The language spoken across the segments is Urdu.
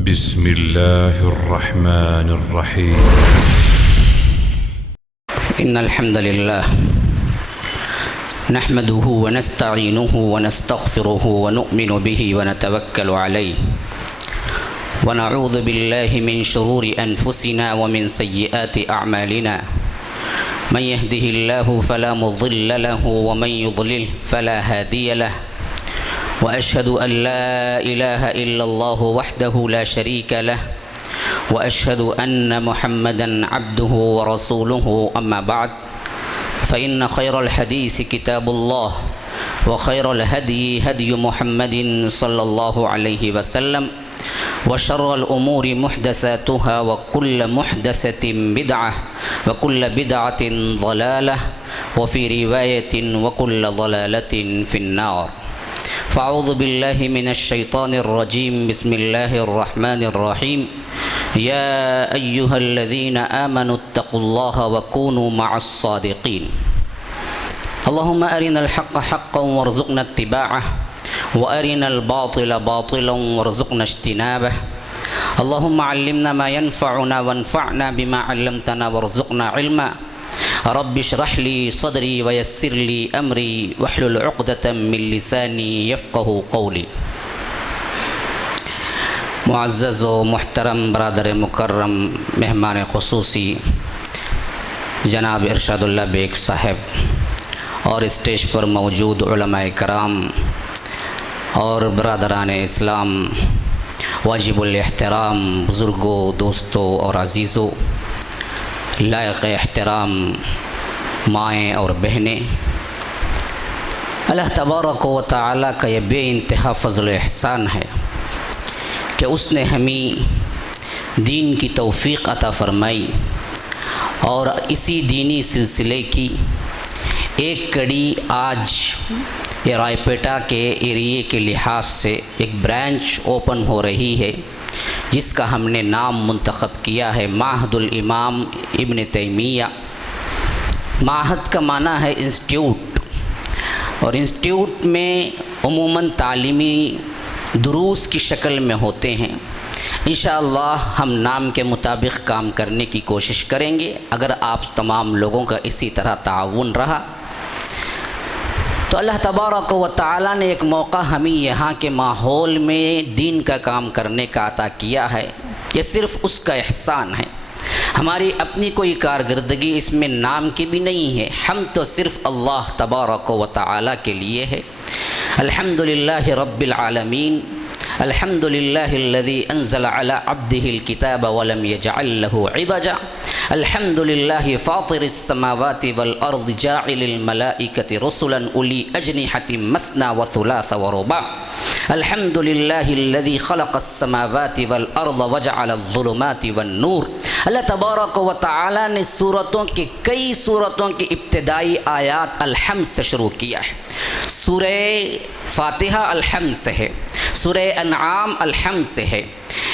بسم الله الرحمن الرحيم. إن الحمد لله نحمده ونستعينه ونستغفره ونؤمن به ونتوكل عليه ونعوذ بالله من شرور أنفسنا ومن سيئات أعمالنا من يهده الله فلا مضل له ومن يضلل فلا هادي له وأشهد أن لا إله إلا الله وحده لا شريك له وأشهد أن محمدًا عبده ورسوله أما بعد فإن خير الحديث كتاب الله وخير الهدي هدي محمد صلى الله عليه وسلم وشر الأمور محدثاتها وكل محدثة بدعة وكل بدعة ضلالة وفي رواية وكل ضلالة في النار. فأعوذ بالله من الشيطان الرجيم. بسم الله الرحمن الرحيم. يا أيها الذين آمنوا اتقوا الله وكونوا مع الصادقين. اللهم أرنا الحق حقا وارزقنا اتباعه وأرنا الباطل باطلا وارزقنا اجتنابه. اللهم علمنا ما ينفعنا وانفعنا بما علمتنا وارزقنا علما. رب اشرح لي صدري ويسر لي أمري واحلل عقدة من لساني يفقه قولي. معزز و محترم برادر مکرم مہمان خصوصی جناب ارشاد اللہ بیگ صاحب اور اسٹیج پر موجود علماء کرام اور برادران اسلام، واجب الاحترام بزرگوں، دوستوں اور عزیزوں، لائق احترام مائیں اور بہنیں، اللہ تبارک و تعالیٰ کا یہ بے انتہا فضل و احسان ہے کہ اس نے ہمیں دین کی توفیق عطا فرمائی اور اسی دینی سلسلے کی ایک کڑی آج یہ رائے پیٹا کے ایریے کے لحاظ سے ایک برانچ اوپن ہو رہی ہے، جس کا ہم نے نام منتخب کیا ہے معہد الامام ابن تیمیہ۔ معہد کا معنی ہے انسٹیٹیوٹ، اور انسٹیٹیوٹ میں عموماً تعلیمی دروس کی شکل میں ہوتے ہیں۔ انشاءاللہ ہم نام کے مطابق کام کرنے کی کوشش کریں گے، اگر آپ تمام لوگوں کا اسی طرح تعاون رہا تو اللہ تبارک و تعالیٰ نے ایک موقع ہمیں یہاں کے ماحول میں دین کا کام کرنے کا عطا کیا ہے۔ یہ صرف اس کا احسان ہے، ہماری اپنی کوئی کارکردگی اس میں نام کی بھی نہیں ہے، ہم تو صرف اللہ تبارک و تعالیٰ کے لیے ہے۔ الحمدللہ رب العالمین، الحمدللہ الذی انزل علی عبدہ الکتاب ولم یجعل لہ عوجا، الحمدللہ فاطر السماوات والارض جاعل الملائکۃ رسلا اولی اجنحۃ مثنی وثلاث ورباع، الحمدللہ الذی خلق السماوات والارض وجعل الظلمات والنور۔ اللہ تبارک و تعالیٰ نے کئی سورتوں کی ابتدائی آیات الحمد سے شروع کیا ہے۔ سورہ فاتحہ الحمد سے ہے، سورہ انعام الحمد سے ہے،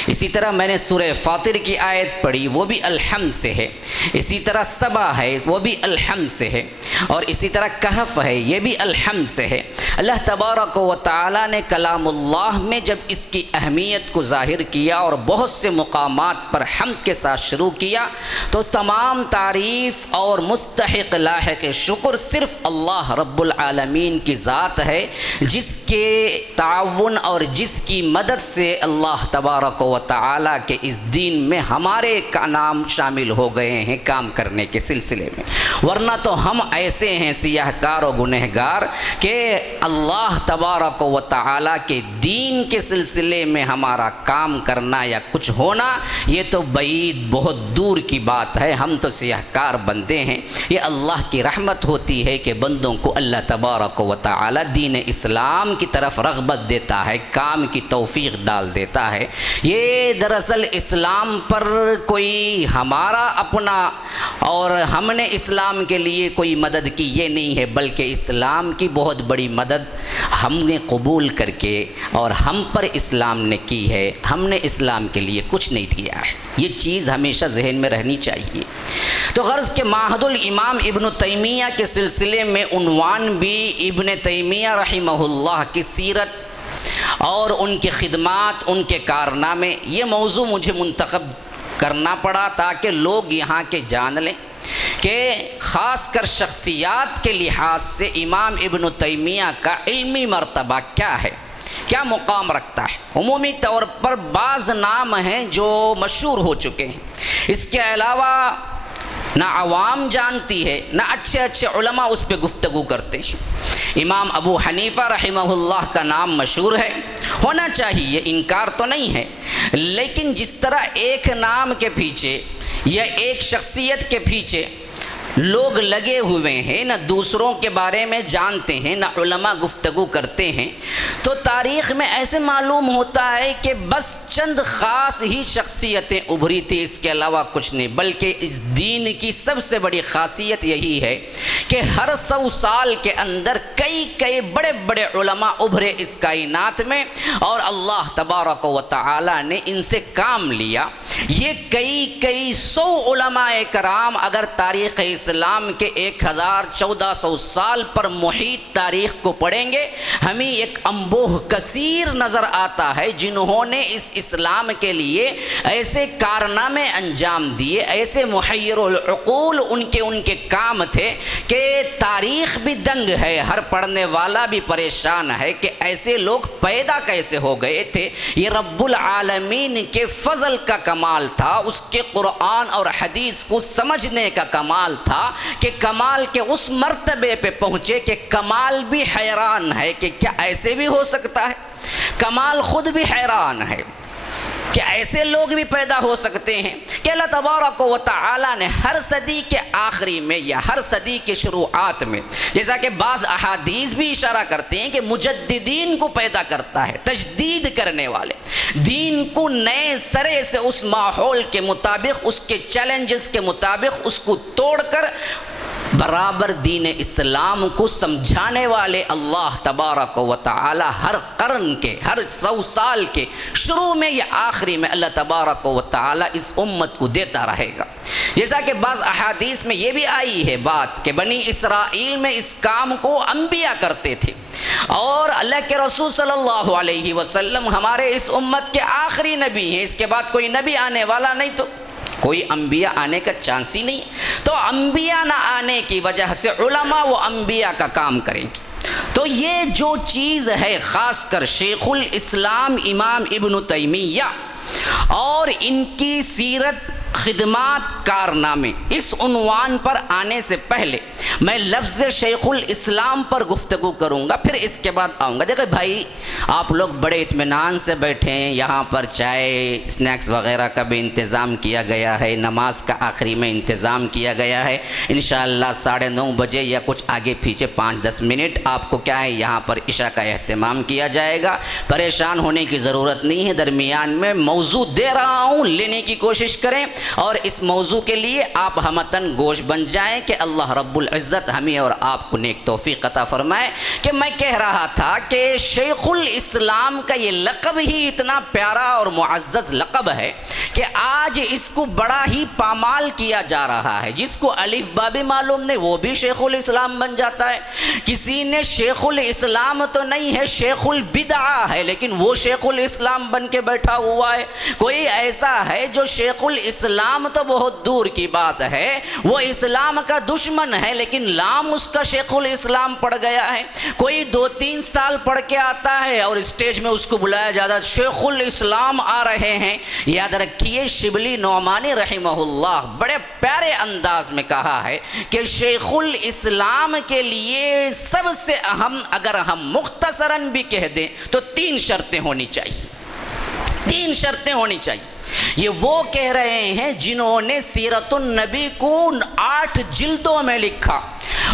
اسی طرح میں نے سورہ فاطر کی آیت پڑھی وہ بھی الحمد سے ہے، اسی طرح سبا ہے وہ بھی الحمد سے ہے، اور اسی طرح کہف ہے یہ بھی الحمد سے ہے۔ اللہ تبارک و تعالیٰ نے کلام اللہ میں جب اس کی اہمیت کو ظاہر کیا اور بہت سے مقامات پر حمد کے ساتھ شروع کیا، تو تمام تعریف اور مستحق لاحق شکر صرف اللہ رب العالمین کی ذات ہے، جس کے تعاون اور جس کی مدد سے اللہ تبارک و تعالیٰ کے اس دین میں ہمارے کا نام شامل ہو گئے ہیں کام کرنے کے سلسلے میں، ورنہ تو ہم ایسے ہیں سیاہ کار و گنہگار کہ اللہ تبارک و تعالیٰ کے دین کے سلسلے میں ہمارا کام کرنا یا کچھ ہونا یہ تو بعید بہت دور کی بات ہے، ہم تو سیاہ کار بندے ہیں۔ یہ اللہ کی رحمت ہوتی ہے کہ بندوں کو اللہ تبارک و تعالیٰ دین اسلام کی طرف رغبت دیتا ہے، کام کی توفیق ڈال دیتا ہے۔ یہ دراصل اسلام پر کوئی ہمارا اپنا اور ہم نے اسلام کے لیے کوئی مدد کی یہ نہیں ہے، بلکہ اسلام کی بہت بڑی مدد ہم نے قبول کر کے اور ہم پر اسلام نے کی ہے، ہم نے اسلام کے لیے کچھ نہیں کیا ہے۔ یہ چیز ہمیشہ ذہن میں رہنی چاہیے۔ تو غرض کہ معہد الامام ابن تیمیہ کے سلسلے میں عنوان بھی ابن تیمیہ رحمہ اللہ کی سیرت اور ان کی خدمات، ان کے کارنامے، یہ موضوع مجھے منتخب کرنا پڑا تاکہ لوگ یہاں کے جان لیں کہ خاص کر شخصیات کے لحاظ سے امام ابن تیمیہ کا علمی مرتبہ کیا ہے، کیا مقام رکھتا ہے۔ عمومی طور پر بعض نام ہیں جو مشہور ہو چکے ہیں، اس کے علاوہ نہ عوام جانتی ہے، نہ اچھے اچھے علماء اس پہ گفتگو کرتے ہیں۔ امام ابو حنیفہ رحمہ اللہ کا نام مشہور ہے، ہونا چاہیے، انکار تو نہیں ہے، لیکن جس طرح ایک نام کے پیچھے یا ایک شخصیت کے پیچھے لوگ لگے ہوئے ہیں، نہ دوسروں کے بارے میں جانتے ہیں، نہ علماء گفتگو کرتے ہیں، تو تاریخ میں ایسے معلوم ہوتا ہے کہ بس چند خاص ہی شخصیتیں ابھری تھی، اس کے علاوہ کچھ نہیں۔ بلکہ اس دین کی سب سے بڑی خاصیت یہی ہے کہ ہر 100 سال کے اندر کئی بڑے بڑے علماء ابھرے اس کائنات میں، اور اللہ تبارک و تعالی نے ان سے کام لیا۔ یہ کئی 100 علماء کرام اگر تاریخ اسلام کے 1400 سال پر محیط تاریخ کو پڑھیں گے، ہمیں ایک انبوہ کثیر نظر آتا ہے جنہوں نے اس اسلام کے لیے ایسے کارنامے انجام دیے، ایسے محیر العقول ان کے کام تھے کہ تاریخ بھی دنگ ہے، ہر پڑھنے والا بھی پریشان ہے کہ ایسے لوگ پیدا کیسے ہو گئے تھے۔ یہ رب العالمین کے فضل کا کمال تھا، اس کے قرآن اور حدیث کو سمجھنے کا کمال تھا کہ کمال کے اس مرتبے پہ پہنچے کہ کمال بھی حیران ہے کہ کیا ایسے بھی ہو سکتا ہے۔ کمال خود بھی حیران ہے کہ ایسے لوگ بھی پیدا ہو سکتے ہیں کہ اللہ تبارک و تعالی نے ہر صدی کے آخری میں یا ہر صدی کے شروعات میں، جیسا کہ بعض احادیث بھی اشارہ کرتے ہیں کہ مجددین کو پیدا کرتا ہے، تجدید کرنے والے، دین کو نئے سرے سے اس ماحول کے مطابق، اس کے چیلنجز کے مطابق اس کو توڑ کر برابر دین اسلام کو سمجھانے والے اللہ تبارک و تعالی ہر قرن کے، ہر 100 سال کے شروع میں یا آخری میں اللہ تبارک و تعالی اس امت کو دیتا رہے گا۔ جیسا کہ بعض احادیث میں یہ بھی آئی ہے بات کہ بنی اسرائیل میں اس کام کو انبیاء کرتے تھے، اور اللہ کے رسول صلی اللہ علیہ وسلم ہمارے اس امت کے آخری نبی ہیں، اس کے بعد کوئی نبی آنے والا نہیں، تو کوئی انبیاء آنے کا چانس ہی نہیں، تو انبیاء نہ آنے کی وجہ سے علماء و انبیاء کا کام کریں گے۔ تو یہ جو چیز ہے خاص کر شیخ الاسلام امام ابن تیمیہ اور ان کی سیرت، خدمات، کارنامے، اس عنوان پر آنے سے پہلے میں لفظ شیخ الاسلام پر گفتگو کروں گا، پھر اس کے بعد آؤں گا۔ دیکھیں بھائی، آپ لوگ بڑے اطمینان سے بیٹھے ہیں، یہاں پر چائے، اسنیکس وغیرہ کا بھی انتظام کیا گیا ہے، نماز کا آخری میں انتظام کیا گیا ہے، انشاءاللہ 9:30 بجے یا کچھ آگے پیچھے 5-10 منٹ آپ کو کیا ہے یہاں پر عشاء کا اہتمام کیا جائے گا۔ پریشان ہونے کی ضرورت نہیں ہے، درمیان میں موضوع دے رہا ہوں، لینے کی کوشش کریں، اور اس موضوع کے لیے آپ ہمتن گوش بن جائیں کہ اللہ رب العزت ہمیں اور آپ کو نیک توفیق عطا فرمائے۔ کہ میں کہہ رہا تھا کہ شیخ الاسلام کا یہ لقب ہی اتنا پیارا اور معزز لقب ہے کہ آج اس کو بڑا ہی پامال کیا جا رہا ہے۔ جس کو الف با بھی معلوم نہیں وہ بھی شیخ الاسلام بن جاتا ہے۔ کسی نے شیخ الاسلام تو نہیں ہے، شیخ البدعہ ہے، لیکن وہ شیخ الاسلام بن کے بیٹھا ہوا ہے۔ کوئی ایسا ہے جو شیخ الاسلام تو بہت دور کی بات ہے، وہ اسلام کا دشمن ہے، لیکن لام اس کا شیخ الاسلام پڑ گیا ہے۔ کوئی 2-3 سال پڑھ کے آتا ہے اور اسٹیج میں اس کو بلایا جاتا ہے، شیخ الاسلام آ رہے ہیں۔ یاد رکھیے شبلی نعمانی رحمہ اللہ بڑے پیارے انداز میں کہا ہے کہ شیخ الاسلام کے لیے سب سے اہم اگر ہم مختصراً بھی کہہ دیں تو 3 شرطیں ہونی چاہیے، 3 شرطیں ہونی چاہیے۔ یہ وہ کہہ رہے ہیں جنہوں نے سیرت النبی کو 8 جلدوں میں لکھا،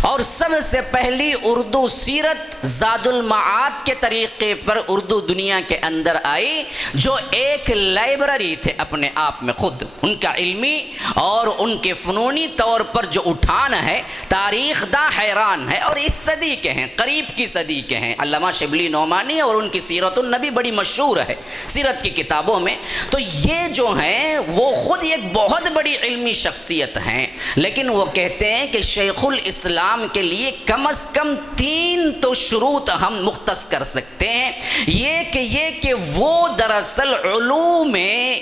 اور سب سے پہلی اردو سیرت زاد المعاد کے طریقے پر اردو دنیا کے اندر آئی، جو ایک لائبریری تھے اپنے آپ میں خود۔ ان کا علمی اور ان کے فنونی طور پر جو اٹھان ہے، تاریخ دا حیران ہے، اور اس صدی کے ہیں، قریب کی صدی کے ہیں، علامہ شبلی نعمانی، اور ان کی سیرت النبی بڑی مشہور ہے سیرت کی کتابوں میں۔ تو یہ جو ہیں وہ خود ایک بہت بڑی علمی شخصیت ہیں، لیکن وہ کہتے ہیں کہ شیخ الاسلام اسلام کے لیے کم از کم 3 تو شروط ہم مختص کر سکتے ہیں۔ یہ کہ وہ دراصل علوم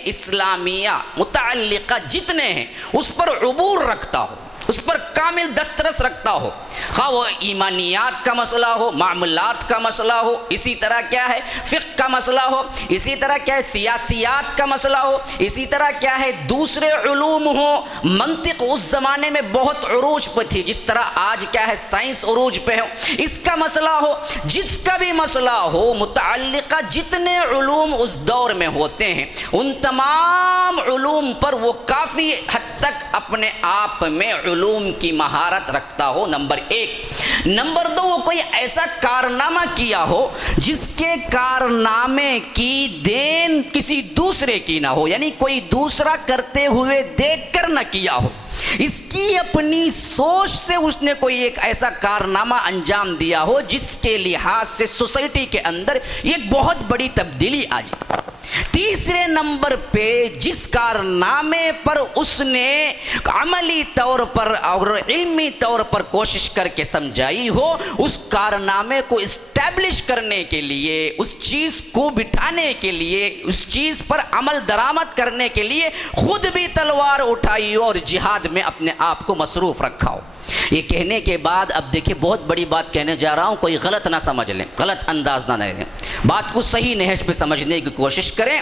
اسلامیہ متعلقہ جتنے ہیں اس پر عبور رکھتا ہو، اس پر کامل دسترس رکھتا ہو، خواہ وہ ایمانیات کا مسئلہ ہو، معاملات کا مسئلہ ہو، اسی طرح کیا ہے فقہ کا مسئلہ ہو، اسی طرح کیا ہے سیاسیات کا مسئلہ ہو، اسی طرح کیا ہے دوسرے علوم ہو۔ منطق اس زمانے میں بہت عروج پہ تھی، جس طرح آج کیا ہے سائنس عروج پہ ہو، اس کا مسئلہ ہو، جس کا بھی مسئلہ ہو، متعلقہ جتنے علوم اس دور میں ہوتے ہیں ان تمام علوم پر وہ کافی حد تک اپنے آپ میں علوم کی مہارت رکھتا ہو، نمبر 1۔ نمبر 2، وہ کوئی ایسا کارنامہ کیا ہو جس کے کارنامے کی دین کسی دوسرے کی نہ ہو، یعنی کوئی دوسرا کرتے ہوئے دیکھ کر نہ کیا ہو، اس کی اپنی سوچ سے اس نے کوئی ایک ایسا کارنامہ انجام دیا ہو جس کے لحاظ سے سوسائٹی کے اندر ایک بہت بڑی تبدیلی آ جائے۔ تیسرے نمبر پہ جس کارنامے پر اس نے عملی طور پر اور علمی طور پر کوشش کر کے سمجھائی ہو، اس کارنامے کو اسٹیبلش کرنے کے لیے، اس چیز کو بٹھانے کے لیے، اس چیز پر عمل درآمد کرنے کے لیے خود بھی تلوار اٹھائی ہو اور جہاد میں اپنے آپ کو مصروف رکھا ہو۔ یہ کہنے کے بعد اب دیکھیں بہت بڑی بات کہنے جا رہا ہوں، کوئی غلط نہ سمجھ لیں، غلط انداز نہ لیں، بات کو صحیح نہج پہ سمجھنے کی کوشش کریں۔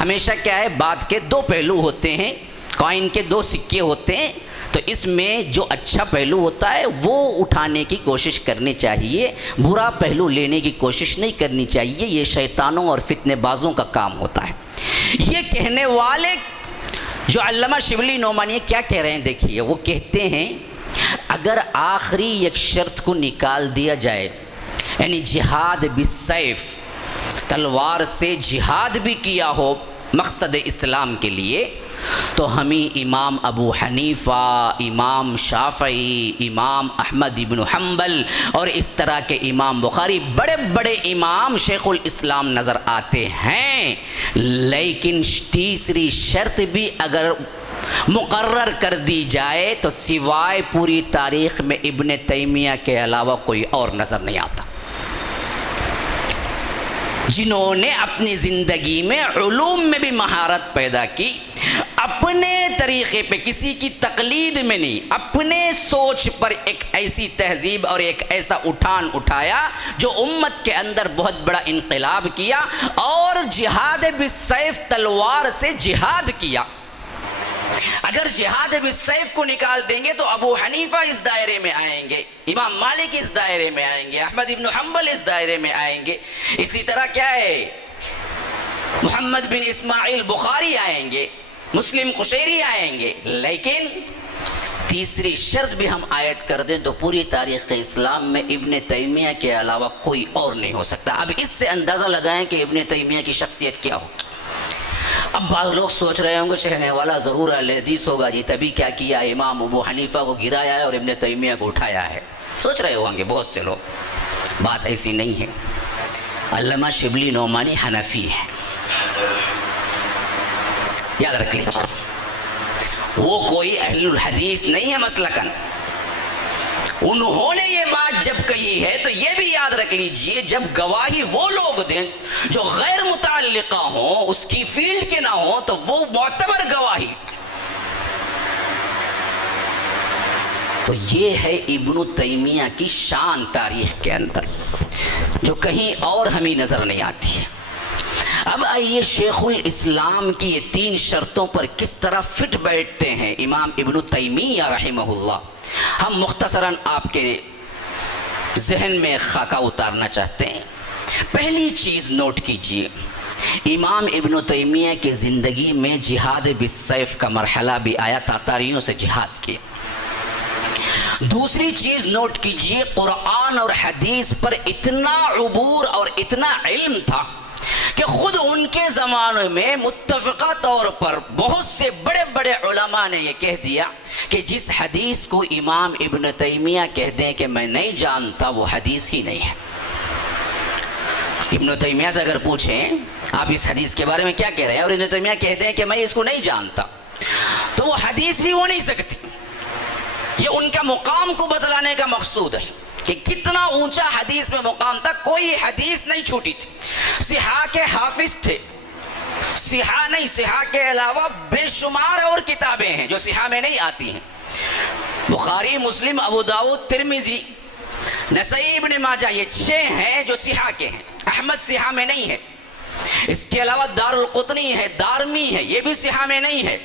ہمیشہ کیا ہے بات کے 2 پہلو ہوتے ہیں، کوائن کے 2 سکے ہوتے ہیں، تو اس میں جو اچھا پہلو ہوتا ہے وہ اٹھانے کی کوشش کرنی چاہیے، برا پہلو لینے کی کوشش نہیں کرنی چاہیے، یہ شیطانوں اور فتنے بازوں کا کام ہوتا ہے۔ یہ کہنے والے جو علامہ شبلی نعمانی کیا کہہ رہے ہیں دیکھیے، وہ کہتے ہیں اگر آخری ایک شرط کو نکال دیا جائے، یعنی جہاد بالسیف، تلوار سے جہاد بھی کیا ہو مقصد اسلام کے لیے، تو ہمیں امام ابو حنیفہ، امام شافعی، امام احمد بن حنبل اور اس طرح کے امام بخاری، بڑے بڑے امام شیخ الاسلام نظر آتے ہیں، لیکن تیسری شرط بھی اگر مقرر کر دی جائے تو سوائے پوری تاریخ میں ابن تیمیہ کے علاوہ کوئی اور نظر نہیں آتا، جنہوں نے اپنی زندگی میں علوم میں بھی مہارت پیدا کی، اپنے طریقے پہ کسی کی تقلید میں نہیں، اپنے سوچ پر ایک ایسی تہذیب اور ایک ایسا اٹھان اٹھایا جو امت کے اندر بہت بڑا انقلاب کیا، اور جہاد بالسیف، تلوار سے جہاد کیا۔ اگر جہاد بالسیف کو نکال دیں گے تو ابو حنیفہ اس دائرے میں آئیں گے، امام مالک اس دائرے میں آئیں گے، احمد بن حنبل اس دائرے میں آئیں گے، اسی طرح کیا ہے محمد بن اسماعیل بخاری آئیں گے، مسلم قشیری آئیں گے۔ لیکن تیسری شرط بھی ہم عائد کر دیں تو پوری تاریخ اسلام میں ابن تیمیہ کے علاوہ کوئی اور نہیں ہو سکتا۔ اب اس سے اندازہ لگائیں کہ ابن تیمیہ کی شخصیت کیا ہو۔ اب بعض لوگ سوچ رہے ہوں گے چہنے والا ضرور اہل حدیث ہوگا جی، تبھی کیا کیا امام ابو حنیفہ کو گرایا ہے اور ابن تیمیہ کو اٹھایا ہے، سوچ رہے ہوں گے بہت سے لوگ۔ بات ایسی نہیں ہے۔ علامہ شبلی نعمانی حنفی ہے، یاد رکھ لیجیے، وہ کوئی اہل الحدیث نہیں ہے مسلکن۔ انہوں نے یہ بات جب کہی ہے تو یہ بھی یاد رکھ لیجئے، جب گواہی وہ لوگ دیں جو غیر متعلقہ ہوں، اس کی فیلڈ کے نہ ہوں، تو وہ معتبر گواہی۔ تو یہ ہے ابن تیمیہ کی شان تاریخ کے اندر، جو کہیں اور ہمیں نظر نہیں آتی ہے۔ اب آئیے شیخ الاسلام کی یہ 3 شرطوں پر کس طرح فٹ بیٹھتے ہیں امام ابن تیمیہ رحمہ اللہ، ہم مختصراً آپ کے ذہن میں خاکہ اتارنا چاہتے ہیں۔ پہلی چیز نوٹ کیجئے، امام ابن تیمیہ کی زندگی میں جہاد بالسیف کا مرحلہ بھی آیا، تاتاریوں سے جہاد کیا۔ دوسری چیز نوٹ کیجئے، قرآن اور حدیث پر اتنا عبور اور اتنا علم تھا کہ خود ان کے زمانے میں متفقہ طور پر بہت سے بڑے بڑے علماء نے یہ کہہ دیا کہ جس حدیث کو امام ابن تیمیہ کہہ دیں کہ میں نہیں جانتا، وہ حدیث ہی نہیں ہے۔ ابن تیمیہ سے اگر پوچھیں آپ اس حدیث کے بارے میں کیا کہہ رہے ہیں، اور ابن تیمیہ کہتے ہیں کہ میں اس کو نہیں جانتا، تو وہ حدیث ہی ہو نہیں سکتی۔ یہ ان کا مقام کو بتلانے کا مقصود ہے کہ کتنا اونچا حدیث میں مقام تھا. کوئی حدیث نہیں چھوٹی تھی. صحاح کے حافظ تھے. صحاح نہیں، صحاح کے علاوہ بے شمار اور کتابیں ہیں جو صحاح میں نہیں آتی ہیں. بخاری، مسلم، ابو داؤد، ترمذی، نسائی، ابن ماجہ، یہ 6 ہیں جو صحاح کے ہیں. احمد صحاح میں نہیں ہے. اس کے علاوہ دار القطنی ہے، دارمی ہے، یہ بھی صحاح میں نہیں ہے.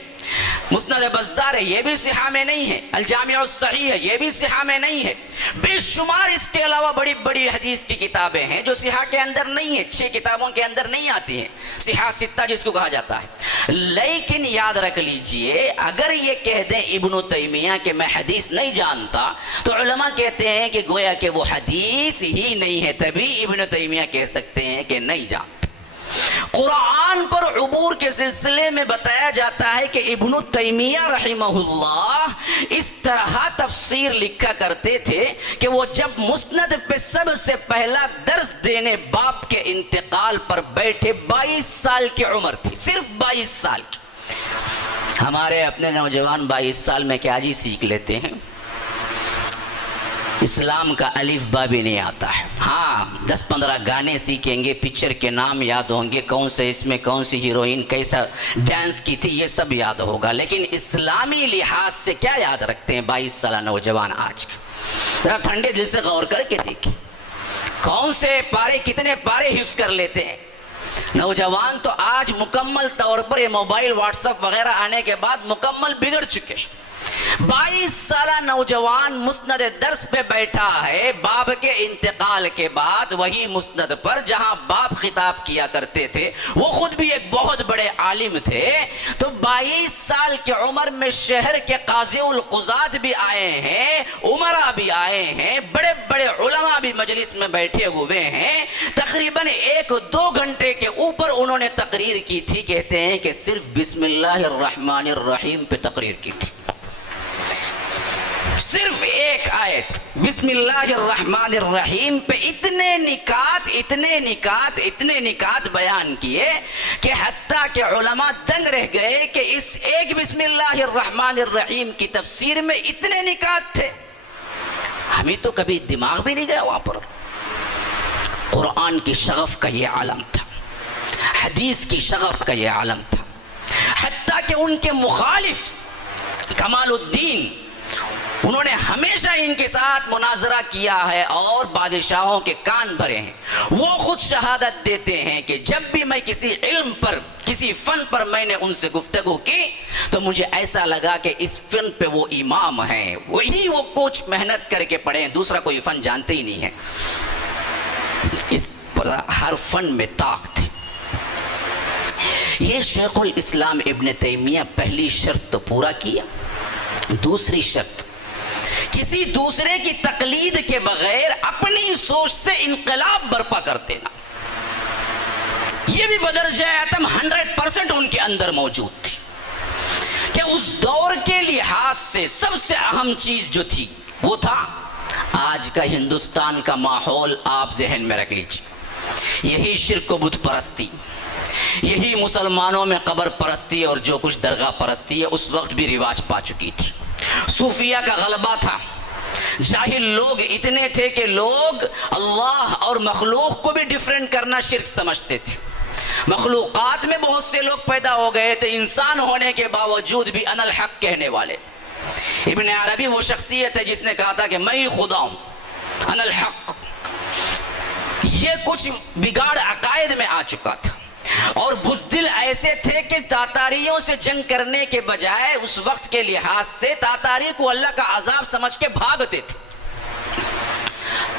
مسند بزار ہے، یہ بھی صحاح میں نہیں ہے. الجامع الصحیح ہے، یہ بھی صحاح میں نہیں ہے. بے شمار اس کے علاوہ بڑی بڑی حدیث کی کتابیں ہیں جو صحاح کے اندر نہیں ہیں. 6 کتابوں کے اندر نہیں آتی ہیں، صحاح 6 جس کو کہا جاتا ہے. لیکن یاد رکھ لیجئے، اگر یہ کہہ دیں ابن تیمیہ کہ میں حدیث نہیں جانتا، تو علماء کہتے ہیں کہ گویا کہ وہ حدیث ہی نہیں ہے. تبھی ابن تیمیہ کہہ سکتے ہیں کہ نہیں جانتا. قرآن پر عبور کے سلسلے میں بتایا جاتا ہے کہ ابن تیمیہ رحمہ اللہ اس طرح تفسیر لکھا کرتے تھے کہ وہ جب مسند پہ سب سے پہلا درس دینے باپ کے انتقال پر بیٹھے، 22 سال کی عمر تھی، صرف 22 سال کی. ہمارے اپنے نوجوان 22 سال میں کیا جی سیکھ لیتے ہیں؟ اسلام کا الف با بھی نہیں آتا ہے. ہاں 10-15 گانے سیکھیں گے، پکچر کے نام یاد ہوں گے، کون سے اس میں کون سی ہیروئن کیسا ڈانس کی تھی، یہ سب یاد ہوگا. لیکن اسلامی لحاظ سے کیا یاد رکھتے ہیں 22 سالہ نوجوان آج کے؟ ذرا ٹھنڈے دل سے غور کر کے دیکھیں کون سے پارے، کتنے پارے حفظ کر لیتے ہیں. نوجوان تو آج مکمل طور پر یہ موبائل، واٹس ایپ وغیرہ آنے کے بعد مکمل بگڑ چکے ہیں. 22 سالہ نوجوان مسند درس پہ بیٹھا ہے باپ کے انتقال کے بعد، وہی مسند پر جہاں باپ خطاب کیا کرتے تھے. وہ خود بھی ایک بہت بڑے عالم تھے. تو 22 سال کی عمر میں شہر کے قاضی القضات بھی آئے ہیں، امراء بھی آئے ہیں، بڑے بڑے علماء بھی مجلس میں بیٹھے ہوئے ہیں. تقریباً 1-2 گھنٹے کے اوپر انہوں نے تقریر کی تھی. کہتے ہیں کہ صرف بسم اللہ الرحمن الرحیم پہ تقریر کی تھی. صرف ایک آیت بسم اللہ الرحمن الرحیم پہ اتنے نکات بیان کیے کہ حتیٰ کہ علماء دنگ رہ گئے کہ اس ایک بسم اللہ الرحمن الرحیم کی تفسیر میں اتنے نکات تھے. ہمیں تو کبھی دماغ بھی نہیں گیا وہاں پر. قرآن کی شغف کا یہ عالم تھا، حدیث کی شغف کا یہ عالم تھا. حتیٰ کہ ان کے مخالف کمال الدین، انہوں نے ہمیشہ ان کے ساتھ مناظرہ کیا ہے اور بادشاہوں کے کان بھرے ہیں. وہ خود شہادت دیتے ہیں کہ جب بھی میں کسی علم پر، کسی فن پر میں نے ان سے گفتگو کی تو مجھے ایسا لگا کہ اس فن پہ وہ امام ہیں، وہی وہ کچھ محنت کر کے پڑھے ہیں، دوسرا کوئی فن جانتے ہی نہیں ہے. اس پر ہر فن میں طاقت تھی. یہ شیخ الاسلام ابن تیمیہ پہلی شرط تو پورا کیا. دوسری شرط، کسی دوسرے کی تقلید کے بغیر اپنی سوچ سے انقلاب برپا کر دینا. یہ بھی بدرجہ اتم 100% ان کے اندر موجود تھی کہ اس دور کے لحاظ سے سب سے اہم چیز جو تھی وہ تھا آج کا ہندوستان کا ماحول. آپ ذہن میں رکھ لیجیے، یہی شرک و بت پرستی، یہی مسلمانوں میں قبر پرستی اور جو کچھ درگاہ پرستی ہے اس وقت بھی رواج پا چکی تھی. صوفیہ کا غلبہ تھا. جاہل لوگ اتنے تھے کہ لوگ اللہ اور مخلوق کو بھی ڈیفرنٹ کرنا شرک سمجھتے تھے. مخلوقات میں بہت سے لوگ پیدا ہو گئے تھے انسان ہونے کے باوجود بھی انا الحق کہنے والے. ابن عربی وہ شخصیت ہے جس نے کہا تھا کہ میں ہی خدا ہوں، انا الحق. یہ کچھ بگاڑ عقائد میں آ چکا تھا اور بزدل ایسے تھے کہ تاتاریوں سے جنگ کرنے کے بجائے اس وقت کے لحاظ سے تاتاری کو اللہ کا عذاب سمجھ کے بھاگتے تھے.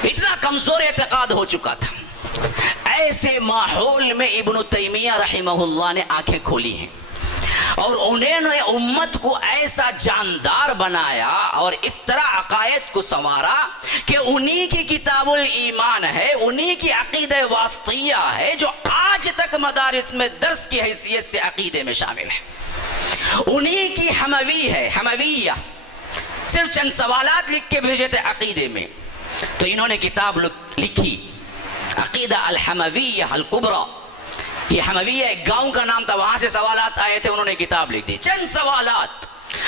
اتنا کمزور اعتقاد ہو چکا تھا. ایسے ماحول میں ابن تیمیہ رحمہ اللہ نے آنکھیں کھولی ہیں اور انہوں نے امت کو ایسا جاندار بنایا اور اس طرح عقائد کو سنوارا کہ انہی کی کتاب الایمان ہے، انہی کی عقیدہ واسطیہ ہے جو آج تک مدارس میں درس کی حیثیت سے عقیدے میں شامل ہے. انہی کی حموی ہے، حمویہ. صرف چند سوالات لکھ کے بھیجے تھے عقیدے میں تو انہوں نے کتاب لکھی عقیدہ الحمویہ الکبریٰ. یہ حمویہ ایک گاؤں کا نام تھا، وہاں سے سوالات آئے تھے، انہوں نے کتاب لکھ دی. چند سوالات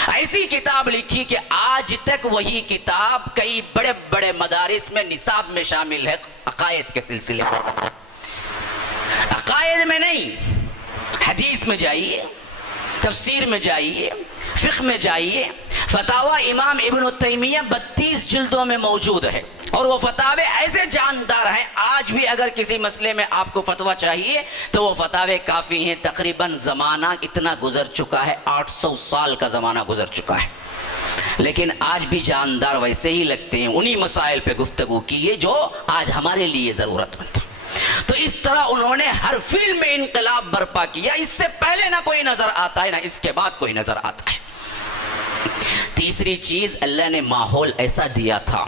ایسی کتاب لکھی کہ آج تک وہی کتاب کئی بڑے بڑے مدارس میں نصاب میں شامل ہے عقائد کے سلسلے میں. عقائد میں نہیں، حدیث میں جائیے، تفسیر میں جائیے، فقہ میں جائیے. فتاوی امام ابن تیمیہ 32 جلدوں میں موجود ہے، اور وہ فتاوے ایسے جاندار ہیں. آج بھی اگر کسی مسئلے میں آپ کو فتویٰ چاہیے تو وہ فتاوے کافی ہیں. تقریباً زمانہ اتنا گزر چکا ہے، 800 سال کا زمانہ گزر چکا ہے، لیکن آج بھی جاندار ویسے ہی لگتے ہیں. انہی مسائل پہ گفتگو کیے جو آج ہمارے لیے ضرورت مند ہے. تو اس طرح انہوں نے ہر فیلڈ میں انقلاب برپا کیا. اس سے پہلے نہ کوئی نظر آتا ہے، نہ اس کے بعد کوئی نظر آتا ہے. تیسری چیز، اللہ نے ماحول ایسا دیا تھا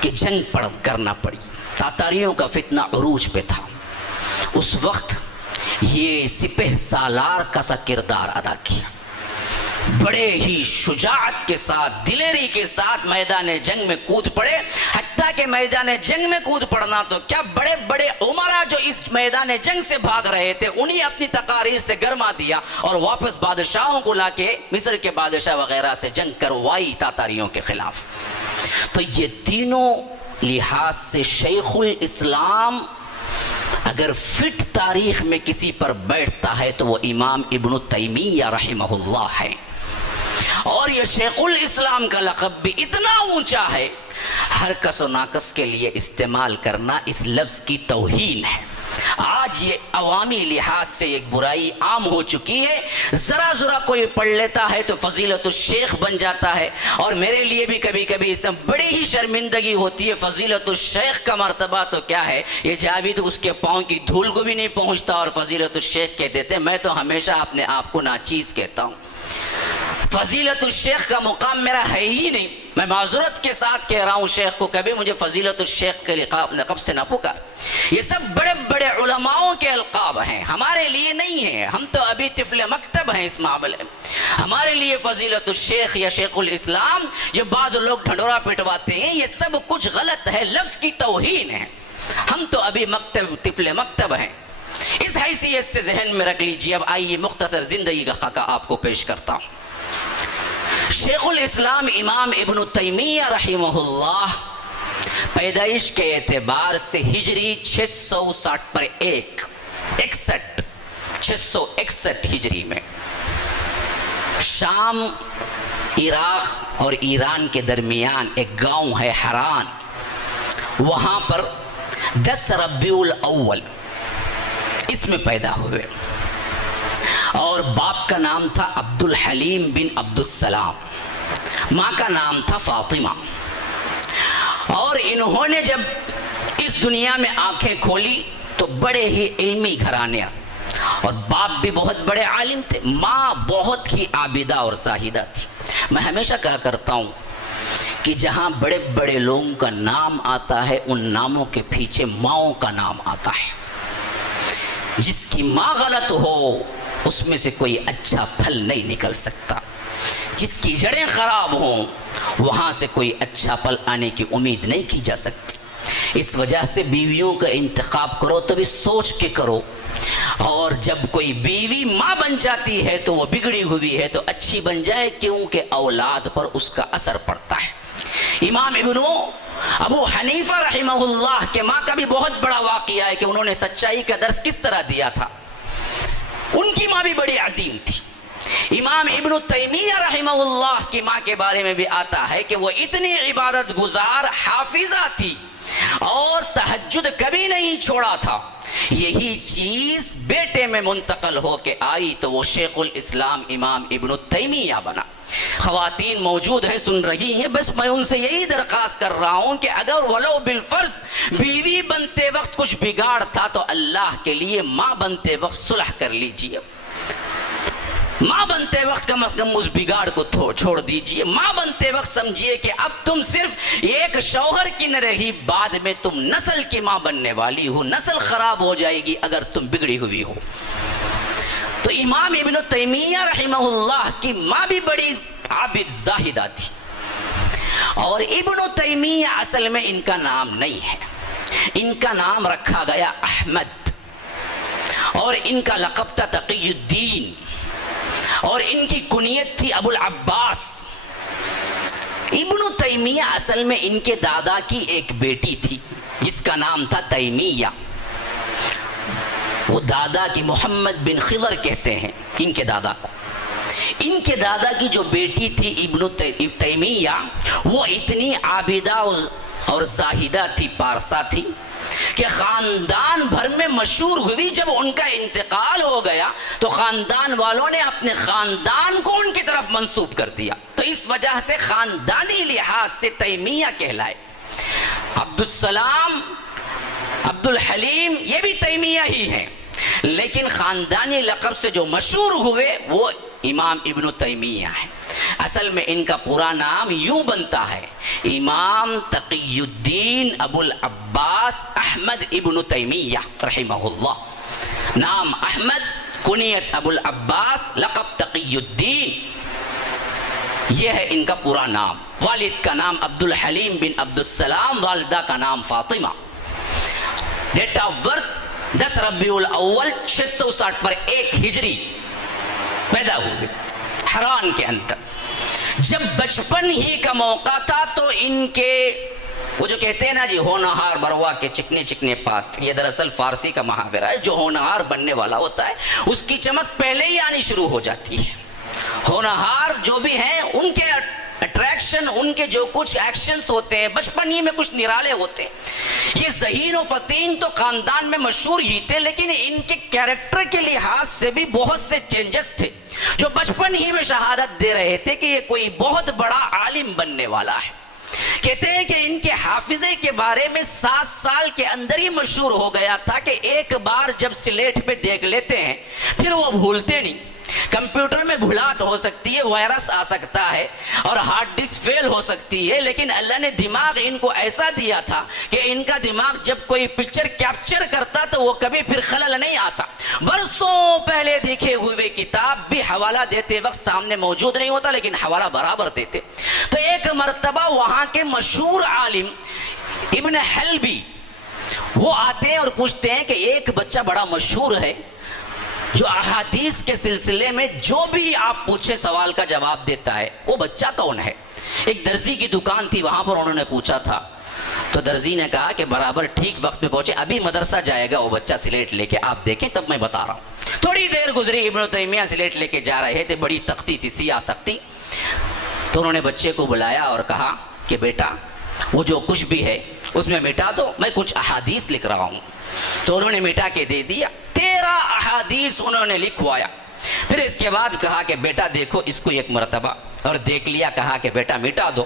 کہ جنگ کرنا پڑی. تاتاریوں کا فتنہ عروج پہ تھا. اس وقت یہ سپہ سالار کا سا کردار ادا کیا. بڑے ہی شجاعت کے ساتھ، دلیری کے ساتھ میدان جنگ میں کود پڑے. حتیٰ کہ میدان جنگ میں کود پڑنا تو کیا، بڑے بڑے عمرا جو اس میدان جنگ سے بھاگ رہے تھے انہیں اپنی تقاریر سے گرما دیا اور واپس بادشاہوں کو لا کے مصر کے بادشاہ وغیرہ سے جنگ کروائی تاتاریوں کے خلاف. تو یہ تینوں لحاظ سے شیخ الاسلام اگر فٹ تاریخ میں کسی پر بیٹھتا ہے تو وہ امام ابن تیمیہ رحمہ اللہ ہے. اور یہ شیخ الاسلام کا لقب بھی اتنا اونچا ہے، ہر کس و ناقص کے لیے استعمال کرنا اس لفظ کی توہین ہے. آج یہ عوامی لحاظ سے ایک برائی عام ہو چکی ہے. ذرا ذرا کوئی پڑھ لیتا ہے تو فضیلت الشیخ بن جاتا ہے. اور میرے لیے بھی کبھی کبھی اس میں بڑی ہی شرمندگی ہوتی ہے. فضیلت الشیخ کا مرتبہ تو کیا ہے، یہ جاوید اس کے پاؤں کی دھول کو بھی نہیں پہنچتا اور فضیلت الشیخ کہہ دیتے. میں تو ہمیشہ اپنے آپ کو ناچیز کہتا ہوں. فضیلت الشیخ کا مقام میرا ہے ہی نہیں. میں معذرت کے ساتھ کہہ رہا ہوں شیخ کو، کبھی مجھے فضیلت الشیخ کے لقب سے نہ پکار. یہ سب بڑے بڑے علماؤں کے القاب ہیں، ہمارے لیے نہیں ہیں. ہم تو ابھی طفل مکتب ہیں اس معاملے میں. ہمارے لیے فضیلت الشیخ یا شیخ الاسلام، یہ بعض لوگ ڈھنڈورا پٹواتے ہیں، یہ سب کچھ غلط ہے، لفظ کی توہین ہے. ہم تو ابھی طفل مکتب ہیں. اس حیثیت سے ذہن میں رکھ لیجیے. اب آئیے مختصر زندگی کا خاکہ آپ کو پیش کرتا ہوں. شیخ الاسلام امام ابن تیمیہ رحمہ اللہ پیدائش کے اعتبار سے ہجری 661 ہجری میں شام، عراق اور ایران کے درمیان ایک گاؤں ہے حران، وہاں پر 10 ربیع الاول اس میں پیدا ہوئے. اور باپ کا نام تھا عبد الحلیم بن عبد السلام، ماں کا نام تھا فاطمہ. اور انہوں نے جب اس دنیا میں آنکھیں کھولی تو بڑے ہی علمی گھرانے، اور باپ بھی بہت بڑے عالم تھے، ماں بہت ہی عابدہ اور زاہدہ تھی. میں ہمیشہ کہا کرتا ہوں کہ جہاں بڑے بڑے لوگوں کا نام آتا ہے ان ناموں کے پیچھے ماؤں کا نام آتا ہے. جس کی ماں غلط ہو اس میں سے کوئی اچھا پھل نہیں نکل سکتا. جس کی جڑیں خراب ہوں وہاں سے کوئی اچھا پھل آنے کی امید نہیں کی جا سکتی. اس وجہ سے بیویوں کا انتخاب کرو تو بھی سوچ کے کرو. اور جب کوئی بیوی ماں بن جاتی ہے تو وہ بگڑی ہوئی ہے تو اچھی بن جائے، کیونکہ اولاد پر اس کا اثر پڑتا ہے. امام ابو حنیفہ رحمہ اللہ کے ماں کا بھی بہت بڑا واقعہ ہے کہ انہوں نے سچائی کا درس کس طرح دیا تھا. ان کی ماں بھی بڑی عظیم تھی. امام ابن تیمیہ رحمہ اللہ کی ماں کے بارے میں بھی آتا ہے کہ وہ اتنی عبادت گزار حافظہ تھی اور تہجد کبھی نہیں چھوڑا تھا. یہی چیز بیٹے میں منتقل ہو کے آئی تو وہ شیخ الاسلام امام ابن تیمیہ بنا. خواتین موجود ہیں، سن رہی ہیں، بس میں ان سے یہی درخواست کر رہا ہوں کہ اگر ولو بالفرض بیوی بنتے وقت کچھ بگاڑ تھا تو اللہ کے لیے ماں بنتے وقت صلح کر لیجئے. ماں بنتے وقت کم از کم اس بگاڑ کو چھوڑ دیجئے. ماں بنتے وقت سمجھیے کہ اب تم صرف ایک شوہر کی نہ رہی، بعد میں تم نسل کی ماں بننے والی ہو. نسل خراب ہو جائے گی اگر تم بگڑی ہوئی ہو. تو امام ابن تیمیہ رحمہ اللہ کی ماں بھی بڑی عابد زاہدہ تھی. اور ابن تیمیہ اصل میں ان کا نام نہیں ہے، ان کا نام رکھا گیا احمد، اور ان کا لقب تھا تقی الدین. اور ان کی کنیت تھی ابو العباس۔ ابن تیمیہ اصل میں ان کے دادا کی ایک بیٹی تھی جس کا نام تھا تیمیہ۔ وہ دادا کی محمد بن خضر کہتے ہیں ان کے دادا کو۔ ان کے دادا کی جو بیٹی تھی ابن تیمیہ، وہ اتنی عابدہ اور زاہدہ تھی، پارسا تھی، کہ خاندان بھر میں مشہور ہوئی۔ جب ان کا انتقال ہو گیا تو خاندان والوں نے اپنے خاندان کو ان کی طرف منسوب کر دیا، تو اس وجہ سے خاندانی لحاظ سے تیمیہ کہلائے۔ عبدالسلام، عبدالحلیم یہ بھی تیمیہ ہی ہیں، لیکن خاندانی لقب سے جو مشہور ہوئے وہ امام ابن تیمیہ ہے۔ اصل میں ان کا پورا نام یوں بنتا ہے، امام تقی الدین ابو العباس احمد ابن تیمیہ رحمہ اللہ۔ نام احمد، کنیت ابو العباس، لقب تقی الدین، یہ ہے ان کا پورا نام۔ والد کا نام عبدالحلیم بن عبدالسلام، والدہ کا نام فاطمہ۔ ڈیٹ آف برتھ 10 ربیع الاول 660 پر 1 ہجری پیدا ہوئے حران کے اندر۔ جب بچپن ہی کا موقع تھا تو ان کے وہ جو کہتے ہیں نا جی ہونہار بروا کے چکنے چکنے پات، یہ دراصل فارسی کا محاورہ ہے۔ جو ہونہار بننے والا ہوتا ہے اس کی چمک پہلے ہی آنی شروع ہو جاتی ہے۔ ہونہار جو بھی ہیں ان کے اٹریکشن، ان کے جو کچھ ایکشنز ہوتے ہیں بچپن ہی میں کچھ نرالے ہوتے ہیں۔ یہ ذہین و فطین تو خاندان میں مشہور ہی تھے، لیکن ان کے کیریکٹر کے لحاظ سے بھی بہت سے چینجز تھے جو بچپن ہی میں شہادت دے رہے تھے کہ یہ کوئی بہت بڑا عالم بننے والا ہے۔ کہتے ہیں کہ ان کے حافظے کے بارے میں 7 سال کے اندر ہی مشہور ہو گیا تھا کہ ایک بار جب سلیٹ پہ دیکھ لیتے ہیں پھر وہ بھولتے نہیں۔ کمپیوٹر میں بھولات ہو سکتی ہے، وائرس آ سکتا ہے اور ہارڈ ڈسک فیل ہو سکتی ہے، لیکن اللہ نے دماغ ان کو ایسا دیا تھا کہ ان کا دماغ جب کوئی پکچر کیپچر کرتا تو وہ کبھی پھر خلل نہیں آتا۔ برسوں پہلے دیکھے ہوئے کتاب بھی حوالہ دیتے وقت سامنے موجود نہیں ہوتا، لیکن حوالہ برابر دیتے۔ تو ایک مرتبہ وہاں کے مشہور عالم ابن حلبی وہ آتے ہیں اور پوچھتے ہیں کہ ایک بچہ بڑا مشہور ہے جو احادیث کے سلسلے میں جو بھی آپ پوچھے سوال کا جواب دیتا ہے، وہ بچہ کون ہے؟ ایک درزی کی دکان تھی، وہاں پر انہوں نے پوچھا تھا تو درزی نے کہا کہ برابر ٹھیک وقت پہ پہنچے، ابھی مدرسہ جائے گا وہ بچہ سلیٹ لے کے، آپ دیکھیں تب میں بتا رہا ہوں۔ تھوڑی دیر گزری، ابن تیمیہ سلیٹ لے کے جا رہے تھے، بڑی تختی تھی، سیاہ تختی، تو انہوں نے بچے کو بلایا اور کہا کہ بیٹا وہ جو کچھ بھی ہے اس میں مٹا دو، میں کچھ احادیث لکھ رہا ہوں۔ تو انہوں نے مٹا کے دے دیا، 13 احادیث انہوں نے لکھوایا۔ پھر اس کے بعد کہا کہ بیٹا دیکھو اس کو ایک مرتبہ، اور دیکھ لیا، کہا کہ بیٹا مٹا دو،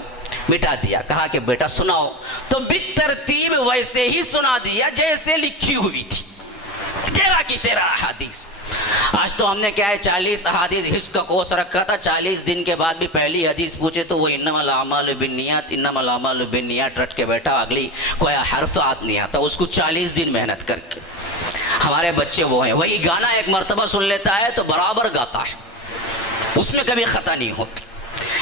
مٹا دیا، کہا کہ بیٹا سناؤ، تو بالترتیب ویسے ہی سنا دیا جیسے لکھی ہوئی تھی، 13 کی 13 احادیث۔ آج تو ہم نے کیا ہے 40 احادیث حفظ کا کورس رکھا تھا، 40 دن کے بعد بھی پہلی حدیث پوچھے تو وہ انما الاعمال بالنیات، انما الاعمال بالنیات رٹ کے بیٹھا، اگلی کوئی حرف نہیں آتا، اس کو 40 دن محنت کر کے۔ ہمارے بچے وہ ہیں، وہی گانا ایک مرتبہ سن لیتا ہے تو برابر گاتا ہے، اس میں کبھی خطا نہیں ہوتی،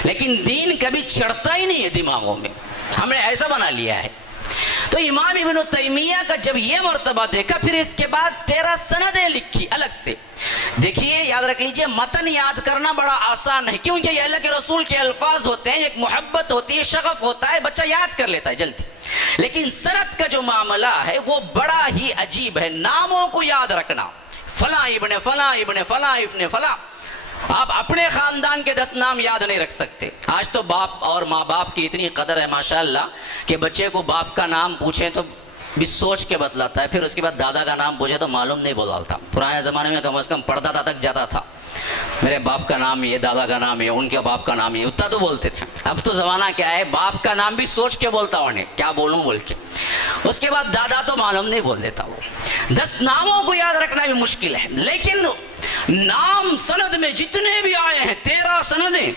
لیکن دین کبھی چڑھتا ہی نہیں ہے دماغوں میں، ہم نے ایسا بنا لیا ہے۔ تو امام ابن تیمیہ کا جب یہ مرتبہ دیکھا، پھر اس کے بعد 13 سندیں لکھی الگ سے۔ دیکھیے یاد رکھ لیجئے، متن یاد کرنا بڑا آسان ہے، کیونکہ یہ اللہ کے رسول کے الفاظ ہوتے ہیں، ایک محبت ہوتی ہے، شغف ہوتا ہے، بچہ یاد کر لیتا ہے جلدی۔ لیکن سند کا جو معاملہ ہے وہ بڑا ہی عجیب ہے، ناموں کو یاد رکھنا، فلاں ابن فلاں ابن فلاں ابن فلاں، آپ اپنے خاندان کے 10 نام یاد نہیں رکھ سکتے۔ آج تو باپ اور ماں باپ کی اتنی قدر ہے ماشاءاللہ کہ بچے کو باپ کا نام پوچھیں تو بھی سوچ کے بتلاتا ہے، پھر اس کے بعد دادا کا نام پوچھے تو معلوم نہیں بتلاتا۔ پرانے زمانے میں کم از کم پردادا تک جاتا تھا، میرے باپ کا نام یہ، دادا کا نام یہ، ان کے باپ کا نام یہ، اتنا تو بولتے تھے۔ اب تو زمانہ کیا ہے، باپ کا نام بھی سوچ کے بولتا انہیں کیا بولوں بول کے، اس کے بعد دادا تو معلوم نہیں بول دیتا وہ۔ 10 ناموں کو یاد رکھنا بھی مشکل ہے، لیکن نام سند میں جتنے بھی آئے ہیں 13 سندیں،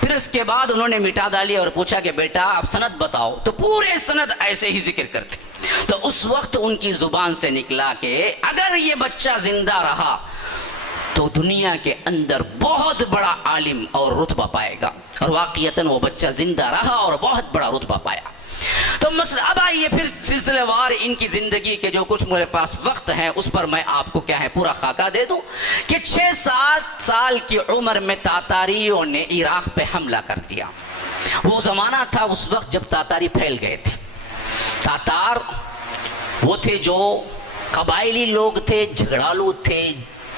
پھر اس کے بعد انہوں نے مٹا ڈالی اور پوچھا کہ بیٹا آپ سند بتاؤ، تو پورے سند ایسے ہی ذکر کرتے۔ تو اس وقت ان کی زبان سے نکلا کہ اگر یہ بچہ زندہ رہا تو دنیا کے اندر بہت بڑا عالم اور رتبہ پائے گا، اور واقعتاً وہ بچہ زندہ رہا اور بہت بڑا رتبہ پایا۔ تو مسئلہ اب آئیے پھر سلسلے وار ان کی زندگی کے جو کچھ میرے پاس وقت ہے اس پر میں آپ کو کیا ہے پورا خاکہ دے دوں کہ 6-7 سال کی عمر میں تاتاریوں نے عراق پہ حملہ کر دیا. وہ زمانہ تھا اس وقت جب تاتاری پھیل گئے تھے. تاتار وہ تھے جو قبائلی لوگ تھے، جھگڑالو تھے،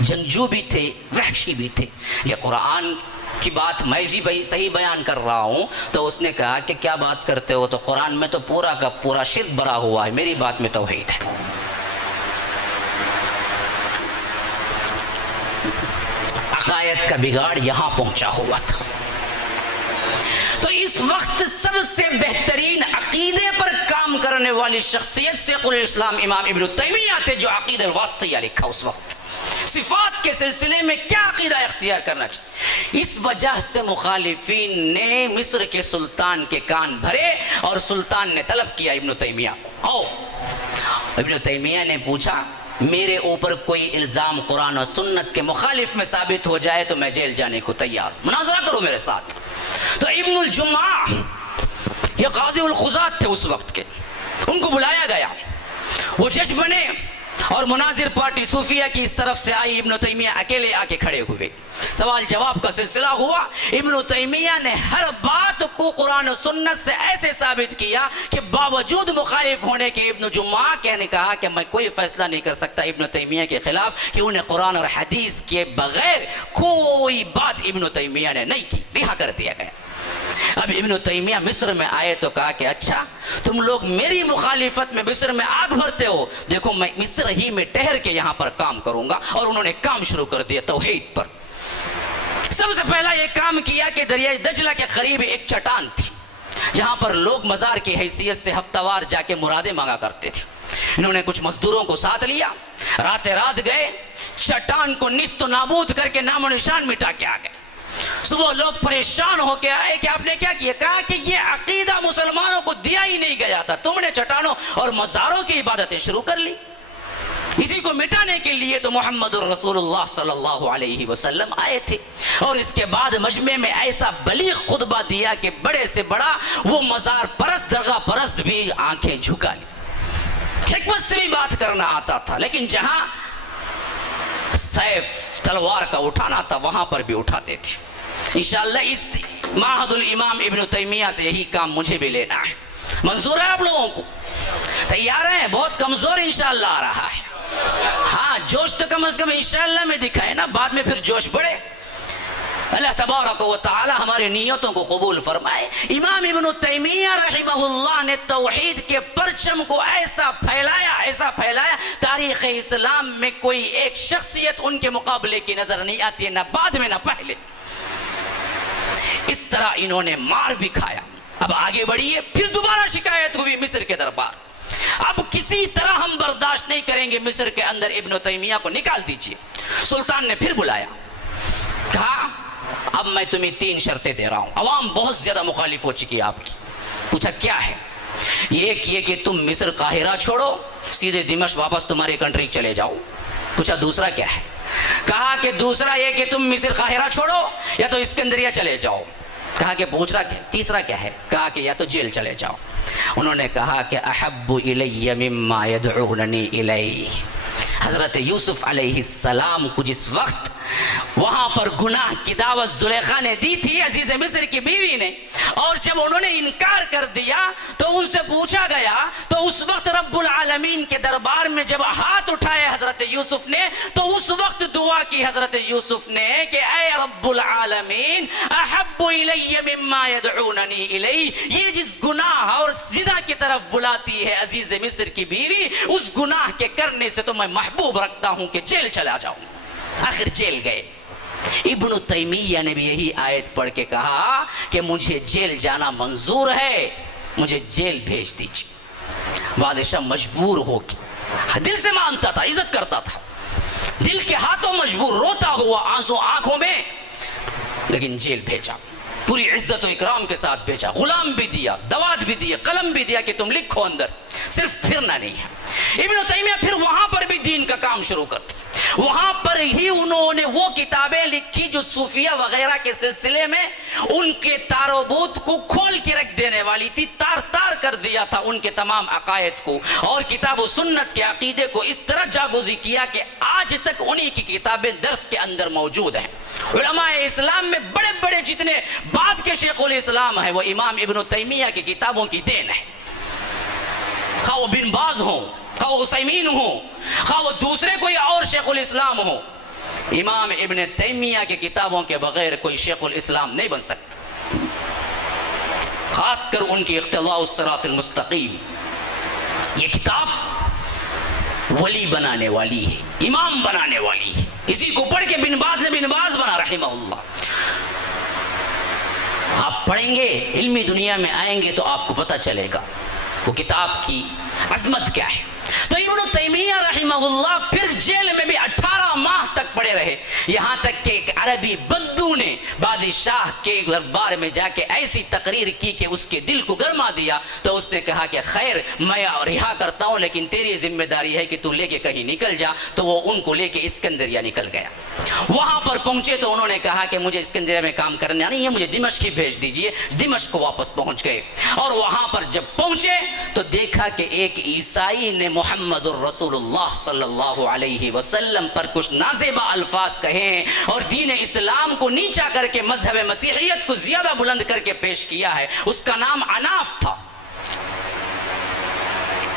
جنگجو بھی تھے، وحشی بھی تھے. یہ قرآن کی بات میں بھی صحیح بیان کر رہا ہوں. تو اس نے کہا کہ کیا بات کرتے ہو، تو قرآن میں تو پورا کا پورا شرک بھرا ہوا ہے، میری بات میں توحید ہے. عقائد کا بگاڑ یہاں پہنچا ہوا تھا. تو اس وقت سب سے بہترین عقیدے پر کام کرنے والی شخصیت شیخ الاسلام امام ابن تیمیہ تھے، جو عقیدہ الواسطیہ لکھا اس وقت. صفات کے سلسلے میں کیا عقیدہ اختیار کرنا چاہیے. اس وجہ سے مخالفین نے مصر کے سلطان کے کان بھرے اور سلطان نے طلب کیا ابن تیمیہ کو. ابن تیمیہ نے پوچھا میرے اوپر کوئی الزام قرآن و سنت کے مخالف میں ثابت ہو جائے تو میں جیل جانے کو تیار ہوں، مناظرہ کرو میرے ساتھ. تو ابن الجمعہ یہ قاضی القضات تھے اس وقت کے، ان کو بلایا گیا. وہ جج بنے اور مناظر پارٹی صوفیہ کی اس طرف سے آئی. ابن تیمیہ اکیلے آ کے کھڑے ہوئے، سوال جواب کا سلسلہ ہوا. ابن تیمیہ نے ہر بات کو قرآن و سنت سے ایسے ثابت کیا کہ باوجود مخالف ہونے کے ابن جمعہ نے کہا کہ میں کوئی فیصلہ نہیں کر سکتا ابن تیمیہ کے خلاف، کہ انہیں قرآن اور حدیث کے بغیر کوئی بات ابن تیمیہ نے نہیں کی، رہا کر دیا گیا. اب ابن تیمیہ مصر میں آئے تو کہا کہ اچھا تم لوگ میری مخالفت میں مصر میں آگ بھرتے ہو، دیکھو میں مصر ہی میں ٹھہر کے یہاں پر کام کروں گا. اور انہوں نے کام شروع کر دیا توحید پر. سب سے پہلا یہ کام کیا کہ دریائے دجلہ کے قریب ایک چٹان تھی جہاں پر لوگ مزار کی حیثیت سے ہفتہ وار جا کے مرادیں مانگا کرتے تھے. انہوں نے کچھ مزدوروں کو ساتھ لیا، رات گئے، چٹان کو نیست و نابود کر کے نام و نشان مٹا کے آ گئے. صبح لوگ پریشان ہو کے آئے کہ آپ نے کیا کیا. کہا کہ یہ عقیدہ مسلمانوں کو دیا ہی نہیں گیا تھا، تم نے چٹانوں اور مزاروں کی عبادتیں شروع کر لی. اسی کو مٹانے کے لیے تو محمد الرسول اللہ صلی اللہ علیہ وسلم آئے تھے. اور اس کے بعد مجمع میں ایسا بلیغ خطبہ دیا کہ بڑے سے بڑا وہ مزار پرست، درگاہ پرست بھی آنکھیں جھکا لی. حکمت سے بھی بات کرنا آتا تھا، لیکن جہاں سیف تلوار کا اٹھانا تھا وہاں پر بھی اٹھاتے تھے. انشاءاللہ اس معہد الامام ابن تیمیہ سے یہی کام مجھے بھی لینا ہے. منظور ہے آپ لوگوں کو؟ تیار ہیں؟ بہت کمزور انشاءاللہ آ رہا ہے. ہاں جوش تو کم از کم انشاءاللہ میں دکھائے نا، بعد میں پھر جوش بڑھے. اللہ تبارک و تعالی ہمارے نیتوں کو قبول فرمائے. امام ابن تیمیہ رحمہ اللہ نے توحید کے پرچم کو ایسا پھیلایا تاریخ اسلام میں کوئی ایک شخصیت ان کے مقابلے کی نظر نہیں آتی ہے، نہ بعد میں نہ پہلے. اس طرح انہوں نے مار بھی کھایا. اب آگے بڑھیے، پھر دوبارہ شکایت ہوئی مصر کے دربار. اب کسی طرح ہم برداشت نہیں کریں گے، مصر کے اندر ابن تیمیہ کو نکال دیجئے. سلطان نے پھر بلایا، کہا اب میں تمہیں 3 شرطیں دے رہا ہوں. عوام بہت زیادہ مخالف ہو چکی آپ کی. پوچھا کیا ہے؟ یہ کہ تم مصر قاہرہ چھوڑو، سیدھے دمشق واپس تمہاری کنٹری چلے جاؤ. پوچھا دوسرا کیا ہے؟ کہا کہ دوسرا یہ کہ تم مصر قاہرہ چھوڑو یا تو اسکندریہ چلے جاؤ. کہا کہ تیسرا کیا ہے؟ کہا کہ یا تو جیل چلے جاؤ. انہوں نے کہا کہ احب الی مما یدعوننی الیہ. حضرت یوسف علیہ السلام کو جس وقت وہاں پر گناہ کی دعوت زلیخا نے دی تھی، عزیز مصر کی بیوی نے، اور جب انہوں نے انکار کر دیا تو ان سے پوچھا گیا، تو اس وقت رب العالمین کے دربار میں جب ہاتھ اٹھائے حضرت یوسف نے تو اس وقت دعا کی حضرت یوسف نے کہ اے رب العالمین احب الی مما یدعوننی الیہ. یہ جس گناہ اور زنا کی طرف بلاتی ہے عزیز مصر کی بیوی، اس گناہ کے کرنے سے تو میں محبوب رکھتا ہوں کہ جیل چلا جاؤں. آخر جیل گئے. ابن تیمیہ نے بھی یہی آیت پڑھ کے کہا کہ مجھے جیل جانا منظور ہے، مجھے جیل بھیج دیجیے. بادشاہ مجبور ہو کے، دل سے مانتا تھا، عزت کرتا تھا، دل کے ہاتھوں مجبور، روتا ہوا آنسو آنکھوں میں، لیکن جیل بھیجا. پوری عزت و اکرام کے ساتھ بھیجا. غلام بھی دیا، دوات بھی دیا، قلم بھی دیا کہ تم لکھو اندر، صرف پھرنا نہیں ہے. ابن تیمیہ پھر وہاں پر بھی دین کا کام شروع کرتے. وہاں پر ہی انہوں نے وہ کتابیں لکھی جو صوفیہ وغیرہ کے سلسلے میں ان کے تاروبوت کو کھول کے رکھ دینے والی تھی، تار تار کر دیا تھا ان کے تمام عقائد کو، اور کتاب و سنت کے عقیدے کو اس طرح جاگوزی کیا کہ آج تک انہی کی کتابیں درس کے اندر موجود ہیں۔ علماء اسلام میں بڑے بڑے جتنے بعد کے شیخ الاسلام ہیں وہ امام ابن تیمیہ کی کتابوں کی دین ہے، خواہ وہ بن باز ہوں، خواہ وہ عثیمین ہوں، خواہ وہ دوسرے کوئی اور شیخ الاسلام ہوں، امام ابن تیمیہ کی کتابوں کے بغیر کوئی شیخ الاسلام نہیں بن سکتا، خاص کر ان کی اقتضاء الصراط المستقیم۔ یہ کتاب ولی بنانے والی ہے، امام بنانے والی ہے، اسی کو پڑھ کے بن باز نے بن باز بنا رحمہ اللہ۔ آپ پڑھیں گے، علمی دنیا میں آئیں گے تو آپ کو پتہ چلے گا وہ کتاب کی عظمت کیا ہے۔ تو ابن تیمیہ رحمہ اللہ پھر جیل میں بھی 18 ماہ تک پڑے رہے، یہاں تک کہ ایک عربی بدو نے بادشاہ کے دربار میں جا کے ایسی تقریر کی کہ اس کے دل کو گرما دیا، تو اس نے کہا کہ خیر میں رہا کرتا ہوں لیکن تیری ذمہ داری ہے کہ تو لے کے کہیں نکل جا، تو وہ ان کو لے کے اسکندریہ نکل گیا۔ وہاں پر پہنچے تو انہوں نے کہا کہ مجھے اسکندریہ میں کام کرنا نہیں ہے، مجھے دمشق ہی بھیج دیجئے۔ دمشق کو واپس پہنچ گئے، اور وہاں پر جب پہنچے تو دیکھا کہ ایک عیسائی نے محمد الرسول اللہ صلی اللہ علیہ وسلم پر کچھ نازیبہ الفاظ کہے ہیں، اور دین اسلام کو نیچا کر کے مذہب مسیحیت کو زیادہ بلند کر کے پیش کیا ہے۔ اس کا نام عناف تھا۔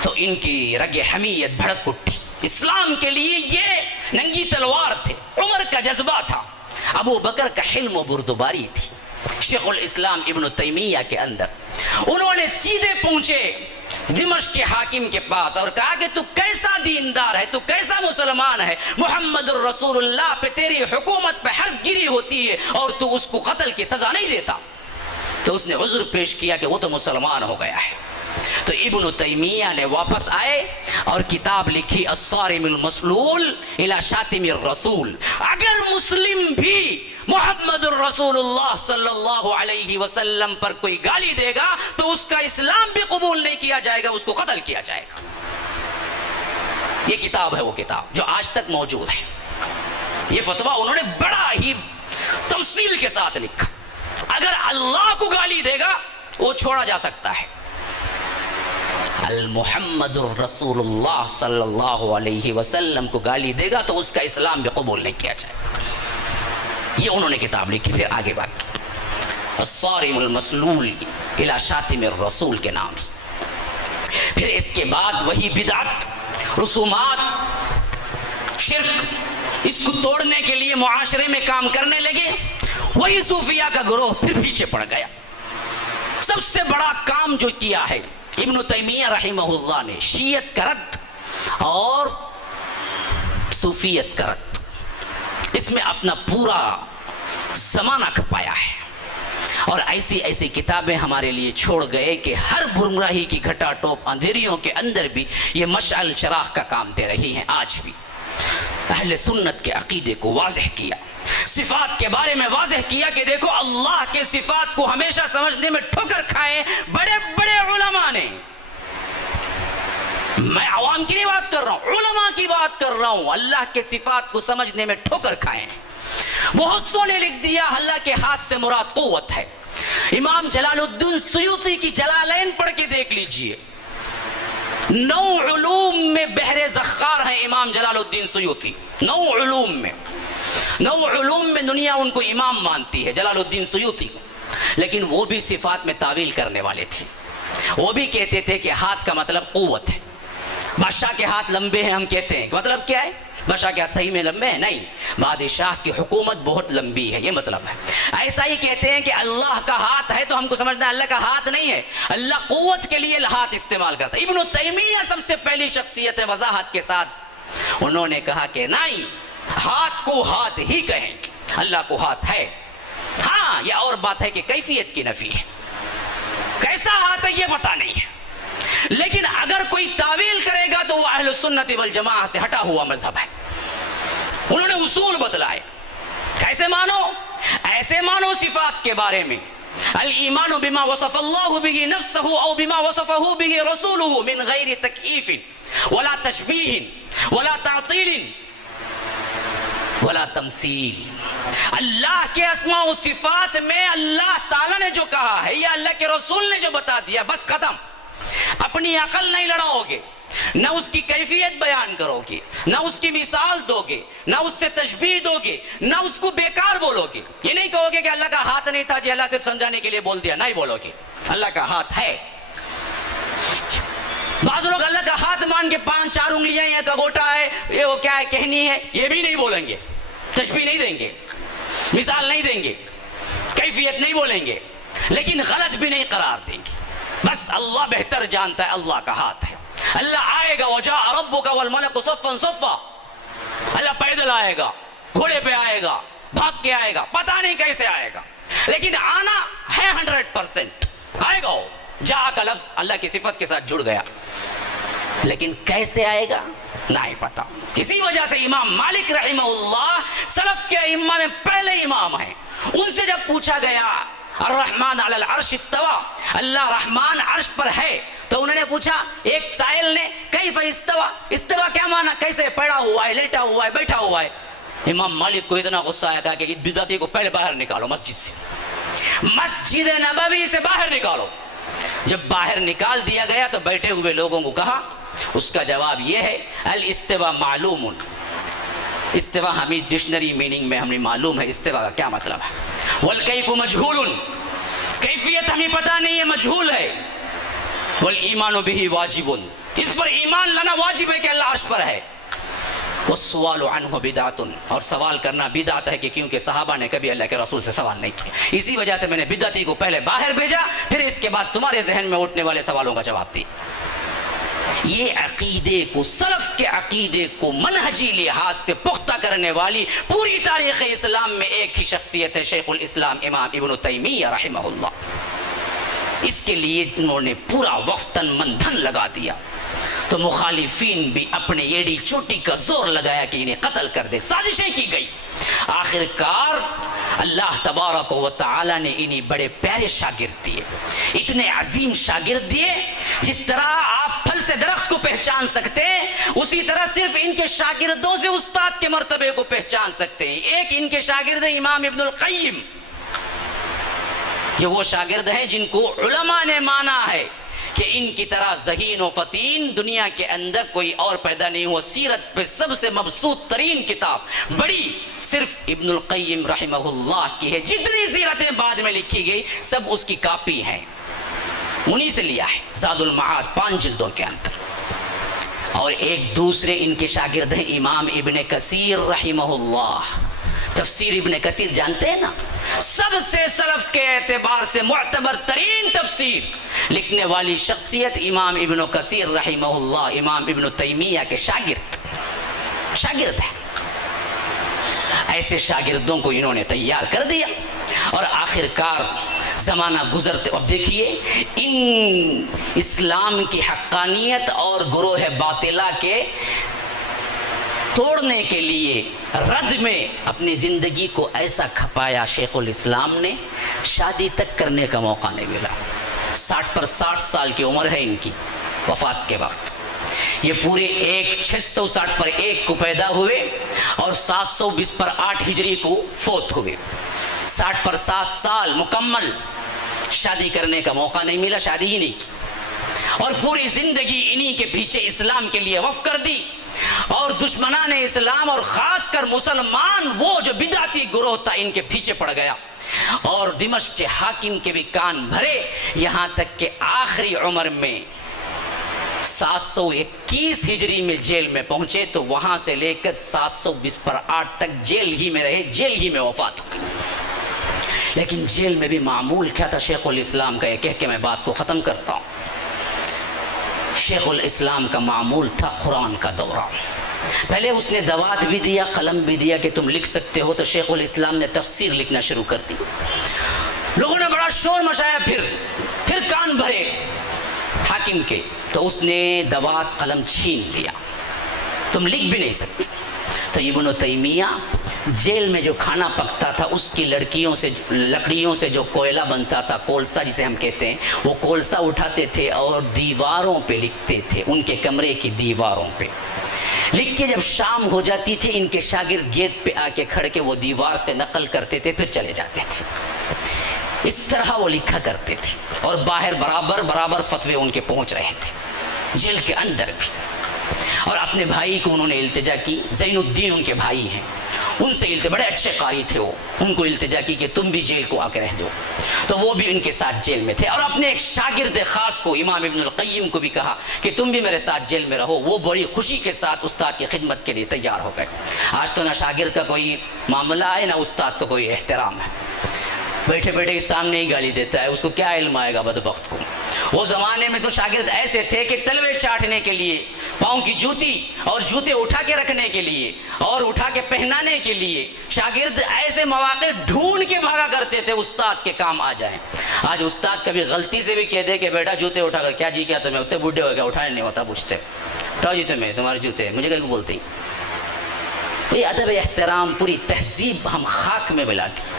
تو ان کی رگ حمیت بھڑک اٹھی، اسلام کے لیے یہ ننگی تلوار تھے، عمر کا جذبہ تھا، ابو بکر کا حلم و بردباری تھی شیخ الاسلام ابن تیمیہ کے اندر۔ انہوں نے سیدھے پہنچے دمشق کے حاکم کے پاس اور کہا کہ تو کیسا دیندار ہے، تو کیسا مسلمان ہے، محمد الرسول اللہ پہ تیری حکومت پہ حرف گیری ہوتی ہے اور تو اس کو قتل کی سزا نہیں دیتا۔ تو اس نے عذر پیش کیا کہ وہ تو مسلمان ہو گیا ہے۔ تو ابن تیمیہ نے واپس آئے اور کتاب لکھی الصارم المسلول الی شاتم الرسول۔ اگر مسلم بھی محمد الرسول اللہ صلی اللہ علیہ وسلم پر کوئی گالی دے گا تو اس کا اسلام بھی قبول نہیں کیا جائے گا، اس کو قتل کیا جائے گا۔ یہ کتاب ہے وہ کتاب جو آج تک موجود ہے۔ یہ فتویٰ انہوں نے بڑا ہی تفصیل کے ساتھ لکھا۔ اگر اللہ کو گالی دے گا وہ چھوڑا جا سکتا ہے، المحمد الرسول اللہ صلی اللہ علیہ وسلم کو گالی دے گا تو اس کا اسلام بھی قبول نہیں کیا جائے گا۔ یہ انہوں نے کتاب لکھی، پھر آگے بات کی الصارم المسلول الی شاتم الرسول کے نام سے۔ پھر اس کے بعد وہی بدعت، رسومات، شرک، اس کو توڑنے کے لیے معاشرے میں کام کرنے لگے۔ وہی صوفیہ کا گروہ پھر پیچھے پڑ گیا۔ سب سے بڑا کام جو کیا ہے ابن تیمیہ رحمہ اللہ نے، شیعت کا رد اور صوفیت کا رد، اس میں اپنا پورا زمانہ کھپایا ہے، اور ایسی ایسی کتابیں ہمارے لیے چھوڑ گئے کہ ہر گمراہی کی گھٹا ٹوپ اندھیریوں کے اندر بھی یہ مشعل چراغ کا کام دے رہی ہیں۔ آج بھی اہل سنت کے عقیدے کو واضح کیا، صفات کے بارے میں واضح کیا کہ دیکھو اللہ کے صفات کو ہمیشہ سمجھنے میں ٹھوکر کھائے بڑے بڑے علماء نے۔ میں عوام کی نہیں بات کر رہا ہوں، علماء کی بات کر رہا ہوں۔ اللہ کے صفات کو سمجھنے میں ٹھوکر کھائے۔ بہت سو نے لکھ دیا اللہ کے ہاتھ سے مراد قوت ہے۔ امام جلال الدین سیوطی کی جلالین پڑھ کے دیکھ لیجئے، 9 علوم میں بحر زخار ہیں امام جلال الدین سیوطی۔ 9 علوم میں دنیا ان کو امام مانتی ہے، جلال الدین سیوطی کو، لیکن وہ بھی صفات میں تعویل کرنے والے تھے۔ وہ بھی کہتے تھے کہ ہاتھ کا مطلب قوت ہے۔ بادشاہ کے ہاتھ لمبے ہیں ہم کہتے ہیں، مطلب کیا ہے؟ بادشاہ کے ہاتھ صحیح میں لمبے ہیں؟ نہیں، بادشاہ کی حکومت بہت لمبی ہے، یہ مطلب ہے۔ ایسا ہی کہتے ہیں کہ اللہ کا ہاتھ ہے تو ہم کو سمجھنا ہے اللہ کا ہاتھ نہیں ہے، اللہ قوت کے لیے ہاتھ استعمال کرتا ہے۔ ابن تیمیہ سب سے پہلی شخصیت ہے وضاحت کے ساتھ، انہوں نے کہا کہ نہیں، ہاتھ کو ہاتھ ہی کہیں گے، اللہ کو ہاتھ ہے۔ ہاں یہ اور بات ہے کہ کیفیت کی نفی ہے، کیسا ہاتھ ہے یہ پتہ نہیں ہے، لیکن اگر کوئی تعویل کرے گا تو وہ اہل سنت والجماعہ سے ہٹا ہوا مذہب ہے۔ انہوں نے اصول بتلائے، کیسے مانو؟ ایسے مانو صفات کے بارے میں، الایمان بما وصف اللہ به نفسه او بما وصفه به رسوله من غیر تکییف ولا تشبیہ ولا تعطیل ولا تمثیل. اللہ کے اسماء و صفات میں اللہ تعالیٰ نے جو کہا ہے یا اللہ کے رسول نے جو بتا دیا بس ختم. اپنی عقل نہیں لڑاؤ گے، نہ اس کی کیفیت بیان کرو گے، نہ اس کی مثال دو گے، نہ اس سے تشبیہ دو گے، نہ اس کو بیکار بولو گے. یہ نہیں کہو گے کہ اللہ کا ہاتھ نہیں تھا جی اللہ صرف سمجھانے کے لیے بول دیا، نہیں بولو گے. اللہ کا ہاتھ ہے. بعض لوگ اللہ کا ہاتھ مان کے 5-4 انگلیاں یا گوٹا ہے یہ وہ کیا ہے کہنی ہے، یہ بھی نہیں بولیں گے. تشبیہ نہیں دیں گے، مثال نہیں دیں گے، کیفیت نہیں بولیں گے، لیکن غلط بھی نہیں قرار دیں گے. بس اللہ بہتر جانتا ہے اللہ کا ہاتھ ہے. اللہ آئے گا وجاء ربک والملک صفا صفا. اللہ پیدل آئے گا، گھوڑے پہ آئے گا، بھاگ کے آئے گا، پتہ نہیں کیسے آئے گا، لیکن آنا ہے 100% آئے گا. وہ جا کا لفظ اللہ کی صفت کے ساتھ جڑ گیا، لیکن کیسے آئے گا نہیں پتا. اسی وجہ سے امام مالک رحمہ اللہ سلف کے ائمہ میں پہلے امام ہیں. ان سے جب پوچھا گیا الرحمن علی العرش استوا، اللہ رحمان عرش پر ہے، تو انہوں نے پوچھا ایک سائل نے کیف استوا، استوا کیا معنی، کیسے پڑا ہوا ہے، لیٹا ہوا ہے، بیٹھا ہوا ہے. امام مالک کو اتنا غصہ آیا کہ اس بدعتی کو پہلے باہر نکالو مسجد سے، مسجد نبوی سے باہر نکالو. جب باہر نکال دیا گیا تو بیٹھے ہوئے لوگوں کو کہا، اس کا جواب یہ ہے الاستوا معلوم. استوا ہمیں ڈکشنری میننگ میں ہمیں معلوم ہے استوا کا کیا مطلب ہے. والکیف مجہول، کیفیت ہمیں پتہ نہیں ہے، مجہول ہے. والایمان بہ واجب، اس پر ایمان لانا واجب ہے کہ اللہ عرش پر ہے. والسؤال عنہ بدعۃ، اور سوال کرنا بدعت ہے کہ کیونکہ صحابہ نے کبھی اللہ کے رسول سے سوال نہیں کیا. اسی وجہ سے میں نے بدعتی کو پہلے باہر بھیجا، پھر اس کے بعد تمہارے ذہن میں اٹھنے والے سوالوں کا جواب دیا. یہ عقیدے کو، سلف کے عقیدے کو منہجی لحاظ سے پختہ کرنے والی پوری تاریخ اسلام میں ایک ہی شخصیت ہے، شیخ الاسلام امام ابن تیمیہ رحمہ اللہ. اس کے لیے انہوں نے پورا وقتاً مندھن لگا دیا، تو مخالفین بھی اپنے ایڑی چوٹی کا زور لگایا کہ انہیں قتل کر دے. سازشیں کی گئی. آخر کار اللہ تبارک و تعالی نے انہیں بڑے پیارے شاگرد دیے، اتنے عظیم شاگرد دیے. جس طرح آپ پھل سے درخت کو پہچان سکتے ہیں، اسی طرح صرف ان کے شاگردوں سے استاد کے مرتبے کو پہچان سکتے ہیں. ایک ان کے شاگرد ہیں امام ابن القیم، یہ وہ شاگرد ہیں جن کو علماء نے مانا ہے کہ ان کی طرح ذہین و فتین دنیا کے اندر کوئی اور پیدا نہیں ہوا. سیرت پہ سب سے مبسوط ترین کتاب بڑی صرف ابن القیم رحمہ اللہ کی ہے. جتنی سیرتیں بعد میں لکھی گئی سب اس کی کاپی ہیں، انہی سے لیا ہے. زاد المعاد 5 جلدوں کے اندر. اور ایک دوسرے ان کے شاگرد ہیں امام ابن کثیر رحمہ اللہ. تفسیر ابن کثیر جانتے ہیں نا، سب سے سلف کے اعتبار سے معتبر ترین تفسیر لکھنے والی شخصیت امام ابن کثیر رحمہ اللہ امام ابن تیمیہ کے شاگرد ہیں. ایسے شاگردوں کو انہوں نے تیار کر دیا، اور آخر کار زمانہ گزرتے اب دیکھیے ان اسلام کی حقانیت اور گروہ باطلہ کے توڑنے کے لیے رد میں اپنی زندگی کو ایسا کھپایا. شیخ الاسلام نے شادی تک کرنے کا موقع نہیں ملا. 60 پر 60 سال کی عمر ہے ان کی وفات کے وقت. یہ پورے 660 پر 1 کو پیدا ہوئے اور 720 پر 8 ہجری کو فوت ہوئے. 60 پر 7 سال مکمل شادی کرنے کا موقع نہیں ملا، شادی ہی نہیں کی، اور پوری زندگی انہی کے پیچھے اسلام کے لیے وقف کر دی. اور دشمنان اسلام اور خاص کر مسلمان وہ جو بدعتی گروہ تھا ان کے پیچھے پڑ گیا، اور دمشق کے حاکم کے بھی کان بھرے، یہاں تک کہ آخری عمر میں 721 ہجری میں جیل میں پہنچے، تو وہاں سے لے کر 720 پر 8 تک جیل ہی میں رہے، جیل ہی میں وفات ہو گئی. لیکن جیل میں بھی معمول کیا تھا شیخ الاسلام کا، یہ کہہ کے میں بات کو ختم کرتا ہوں. شیخ الاسلام کا معمول تھا قرآن کا دورہ. پہلے اس نے دوات بھی دیا، قلم بھی دیا کہ تم لکھ سکتے ہو، تو شیخ الاسلام نے تفسیر لکھنا شروع کر دی. لوگوں نے بڑا شور مچایا، پھر کان بھرے حاکم کے، تو اس نے دوات قلم چھین لیا، تم لکھ بھی نہیں سکتے. تو ابن تیمیہ جیل میں جو کھانا پکتا تھا اس کی لکڑیوں سے جو کوئلہ بنتا تھا، کولسا جسے ہم کہتے ہیں، وہ کولسا اٹھاتے تھے اور دیواروں پہ لکھتے تھے، ان کے کمرے کی دیواروں پہ. لکھ کے جب شام ہو جاتی تھی ان کے شاگرد گیٹ پہ آ کے کھڑ کے وہ دیوار سے نقل کرتے تھے، پھر چلے جاتے تھے. اس طرح وہ لکھا کرتے تھے، اور باہر برابر فتوے ان کے پہنچ رہے تھے، جیل کے اندر بھی. اور اپنے بھائی کو انہوں نے التجا کی، زین الدین ان کے بھائی ہیں، ان سے بڑے اچھے قاری تھے وہ، ان کو التجا کی کہ تم بھی جیل کو آ کے رہ دو. تو وہ بھی ان کے ساتھ جیل میں تھے. اور اپنے ایک شاگرد خاص کو امام ابن القیم کو بھی کہا کہ تم بھی میرے ساتھ جیل میں رہو. وہ بڑی خوشی کے ساتھ استاد کی خدمت کے لیے تیار ہو گئے. آج تو نہ شاگرد کا کوئی معاملہ ہے، نہ استاد کا کوئی احترام ہے. بیٹھے بیٹھے سامنے ہی گالی دیتا ہے، اس کو کیا علم آئے گا بدبخت کو. وہ زمانے میں تو شاگرد ایسے تھے کہ تلوے چاٹنے کے لیے، پاؤں کی جوتی اور جوتے اٹھا کے رکھنے کے لیے اور اٹھا کے پہنانے کے لیے شاگرد ایسے مواقع ڈھونڈ کے بھاگا کرتے تھے استاد کے کام آ جائیں. آج استاد کبھی غلطی سے بھی کہہ دے کہ بیٹا جوتے اٹھا کر، کیا جی کیا تمہیں اتنے بوڑھے ہو گیا اٹھانے نہیں ہوتا، پوچھتے اٹھاؤ جی تمہارے جوتے، مجھے کہیں بولتے ہی. یہ ادب احترام پوری تہذیب ہم خاک میں ملا دی.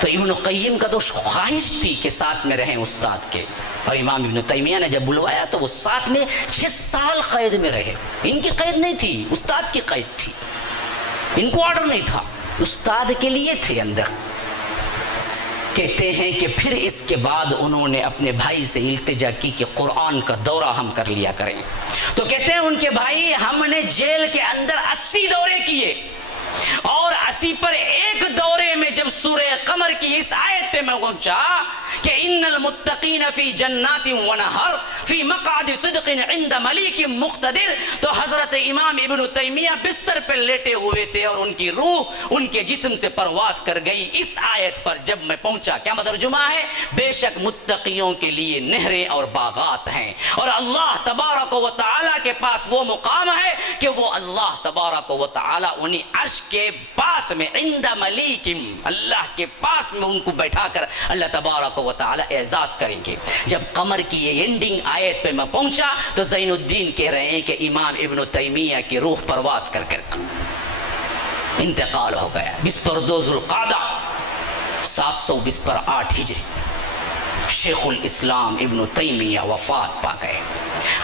تو ابن القیم کا تو خواہش تھی کہ ساتھ میں رہیں استاد کے. اور امام ابن تیمیہ نے جب بلوایا تو وہ ساتھ میں 6 سال قید میں رہے. ان کی قید نہیں تھی، استاد کی قید تھی. ان کو آرڈر نہیں تھا، استاد کے لیے تھے اندر. کہتے ہیں کہ پھر اس کے بعد انہوں نے اپنے بھائی سے التجا کی کہ قرآن کا دورہ ہم کر لیا کریں. تو کہتے ہیں ان کے بھائی ہم نے جیل کے اندر 80 دورے کیے، اور 80 پر ایک دورے میں جب سورہ قمر کی اس آیت پہ میں پہنچا کہ ان المتقین فی جنات و نہر فی مقعد صدق عند ملیک مقتدر، تو حضرت امام ابن تیمیہ بستر پہ لیٹے ہوئے تھے اور ان کی روح ان کے جسم سے پرواز کر گئی. اس آیت پر جب میں پہنچا، کیا ترجمہ ہے؟ بے شک متقیوں کے لیے نہریں اور باغات ہیں، اور اللہ تبارک و تعالی کے پاس وہ مقام ہے کہ وہ اللہ تبارک و تعالی انہی عرش کے پاس میں عند ملیکم، اللہ کے پاس میں ان کو بیٹھا کر اللہ تبارک و تعالی اعزاز کریں گے. جب قمر کی یہ اینڈنگ آیت پہ میں پہنچا تو زین الدین کہہ رہے ہیں کہ امام ابن تیمیہ کی روح پرواز کر انتقال ہو گیا. بسپر 2 ذوالقعدہ 708 ہجری شیخ الاسلام ابن تیمیہ وفات پا گئے.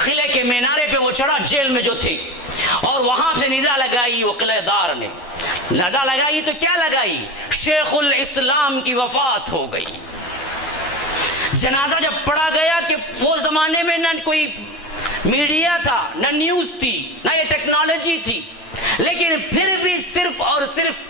قلعے کے مینارے پہ وہ چڑھا جیل میں جو تھے، اور وہاں سے ندا لگائی وہ قلعہ دار نے. ندا لگائی تو کیا لگائی؟ شیخ الاسلام کی وفات ہو گئی. جنازہ جب پڑھا گیا کہ وہ زمانے میں نہ کوئی میڈیا تھا، نہ نیوز تھی، نہ یہ ٹیکنالوجی تھی، لیکن پھر بھی صرف اور صرف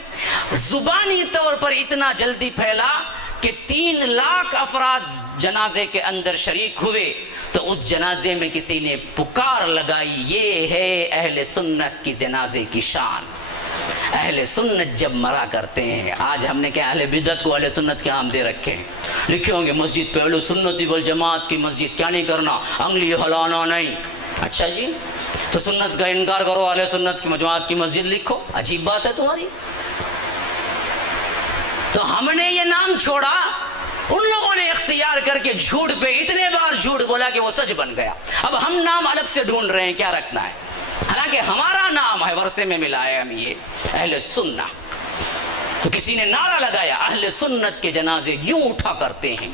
زبانی طور پر اتنا جلدی پھیلا کہ 3 لاکھ افراد جنازے کے اندر شریک ہوئے. تو اس جنازے میں کسی نے پکار لگائی، یہ ہے اہل سنت کی جنازے کی شان. اہل سنت جب مرا کرتے ہیں، آج ہم نے کیا اہل بدعت کو اہل سنت کے نام دے رکھے ہیں. لکھے ہوں گے مسجد پہ اہل سنت والجماعت کی مسجد، کیا نہیں کرنا؟ انگلی ہلانا نہیں. اچھا جی، تو سنت کا انکار کرو، اہل سنت کی جماعت کی مسجد لکھو. عجیب بات ہے تمہاری. تو ہم نے یہ نام چھوڑا، ان لوگوں نے اختیار کر کے جھوٹ پہ اتنے بار جھوٹ بولا کہ وہ سچ بن گیا. اب ہم نام الگ سے ڈھونڈ رہے ہیں کیا رکھنا ہے، حالانکہ ہمارا نام ہے، ورثے میں ملا ہے ہم یہ اہل سنہ. تو کسی نے نعرہ لگایا اہل سنت کے جنازے یوں اٹھا کرتے ہیں،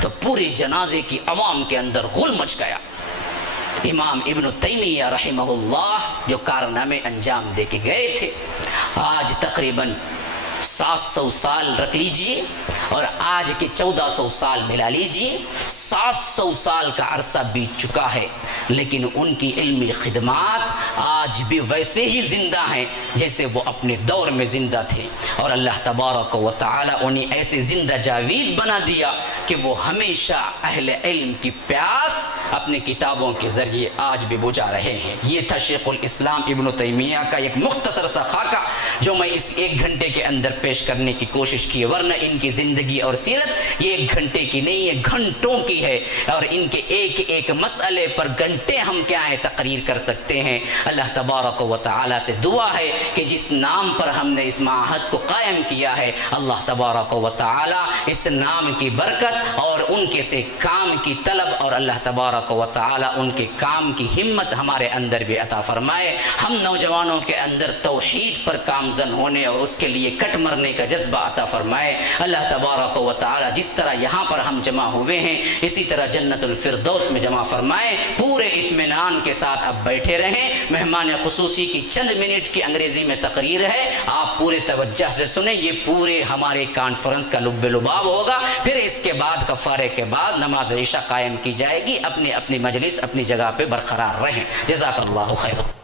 تو پوری جنازے کی عوام کے اندر غل مچ گیا. امام ابن تیمیہ رحمہ اللہ جو کارنامے انجام دے کے گئے تھے، آج تقریباً 700 سال رکھ لیجئے اور آج کے 1400 سال ملا لیجئے، 700 سال کا عرصہ بیت چکا ہے، لیکن ان کی علمی خدمات آج بھی ویسے ہی زندہ ہیں جیسے وہ اپنے دور میں زندہ تھے. اور اللہ تبارک و تعالی انہیں ایسے زندہ جاوید بنا دیا کہ وہ ہمیشہ اہل علم کی پیاس اپنی کتابوں کے ذریعے آج بھی بجھا رہے ہیں. یہ تھا شیخ الاسلام ابن تیمیہ کا ایک مختصر سا خاکہ جو میں اس 1 گھنٹے کے اندر پیش کرنے کی کوشش کی، ورنہ ان کی زندگی اور سیرت یہ 1 گھنٹے کی نہیں، یہ گھنٹوں کی ہے، اور ان کے ایک ایک مسئلے پر گھنٹے ہم کیا ہے تقریر کر سکتے ہیں. اللہ تبارک و تعالی سے دعا ہے کہ جس نام پر ہم نے اس معہد کو قائم کیا ہے، اللہ تبارک و تعالی اس نام کی برکت اور ان کے سے کام کی طلب، اور اللہ تبارک تبارک و تعالی ان کے کام کی ہمت ہمارے اندر بھی عطا فرمائے. ہم نوجوانوں کے اندر توحید پر کامزن ہونے اور اس کے لیے کٹ مرنے کا جذبہ عطا فرمائے. اللہ تبارک و تعالی جس طرح یہاں پر ہم جمع ہوئے ہیں اسی طرح جنت الفردوس میں جمع فرمائے. پورے اطمینان کے ساتھ اب بیٹھے رہیں. مہمان خصوصی کی چند منٹ کی انگریزی میں تقریر ہے, آپ پورے توجہ سے سنیں. یہ پورے ہمارے کانفرنس کا لب لباب ہوگا. پھر اس کے بعد کفارے کے بعد نماز عشاء قائم کی جائے گی. اپنی اپنی مجلس اپنی جگہ پہ برقرار رہیں. جزاک اللہ خیر.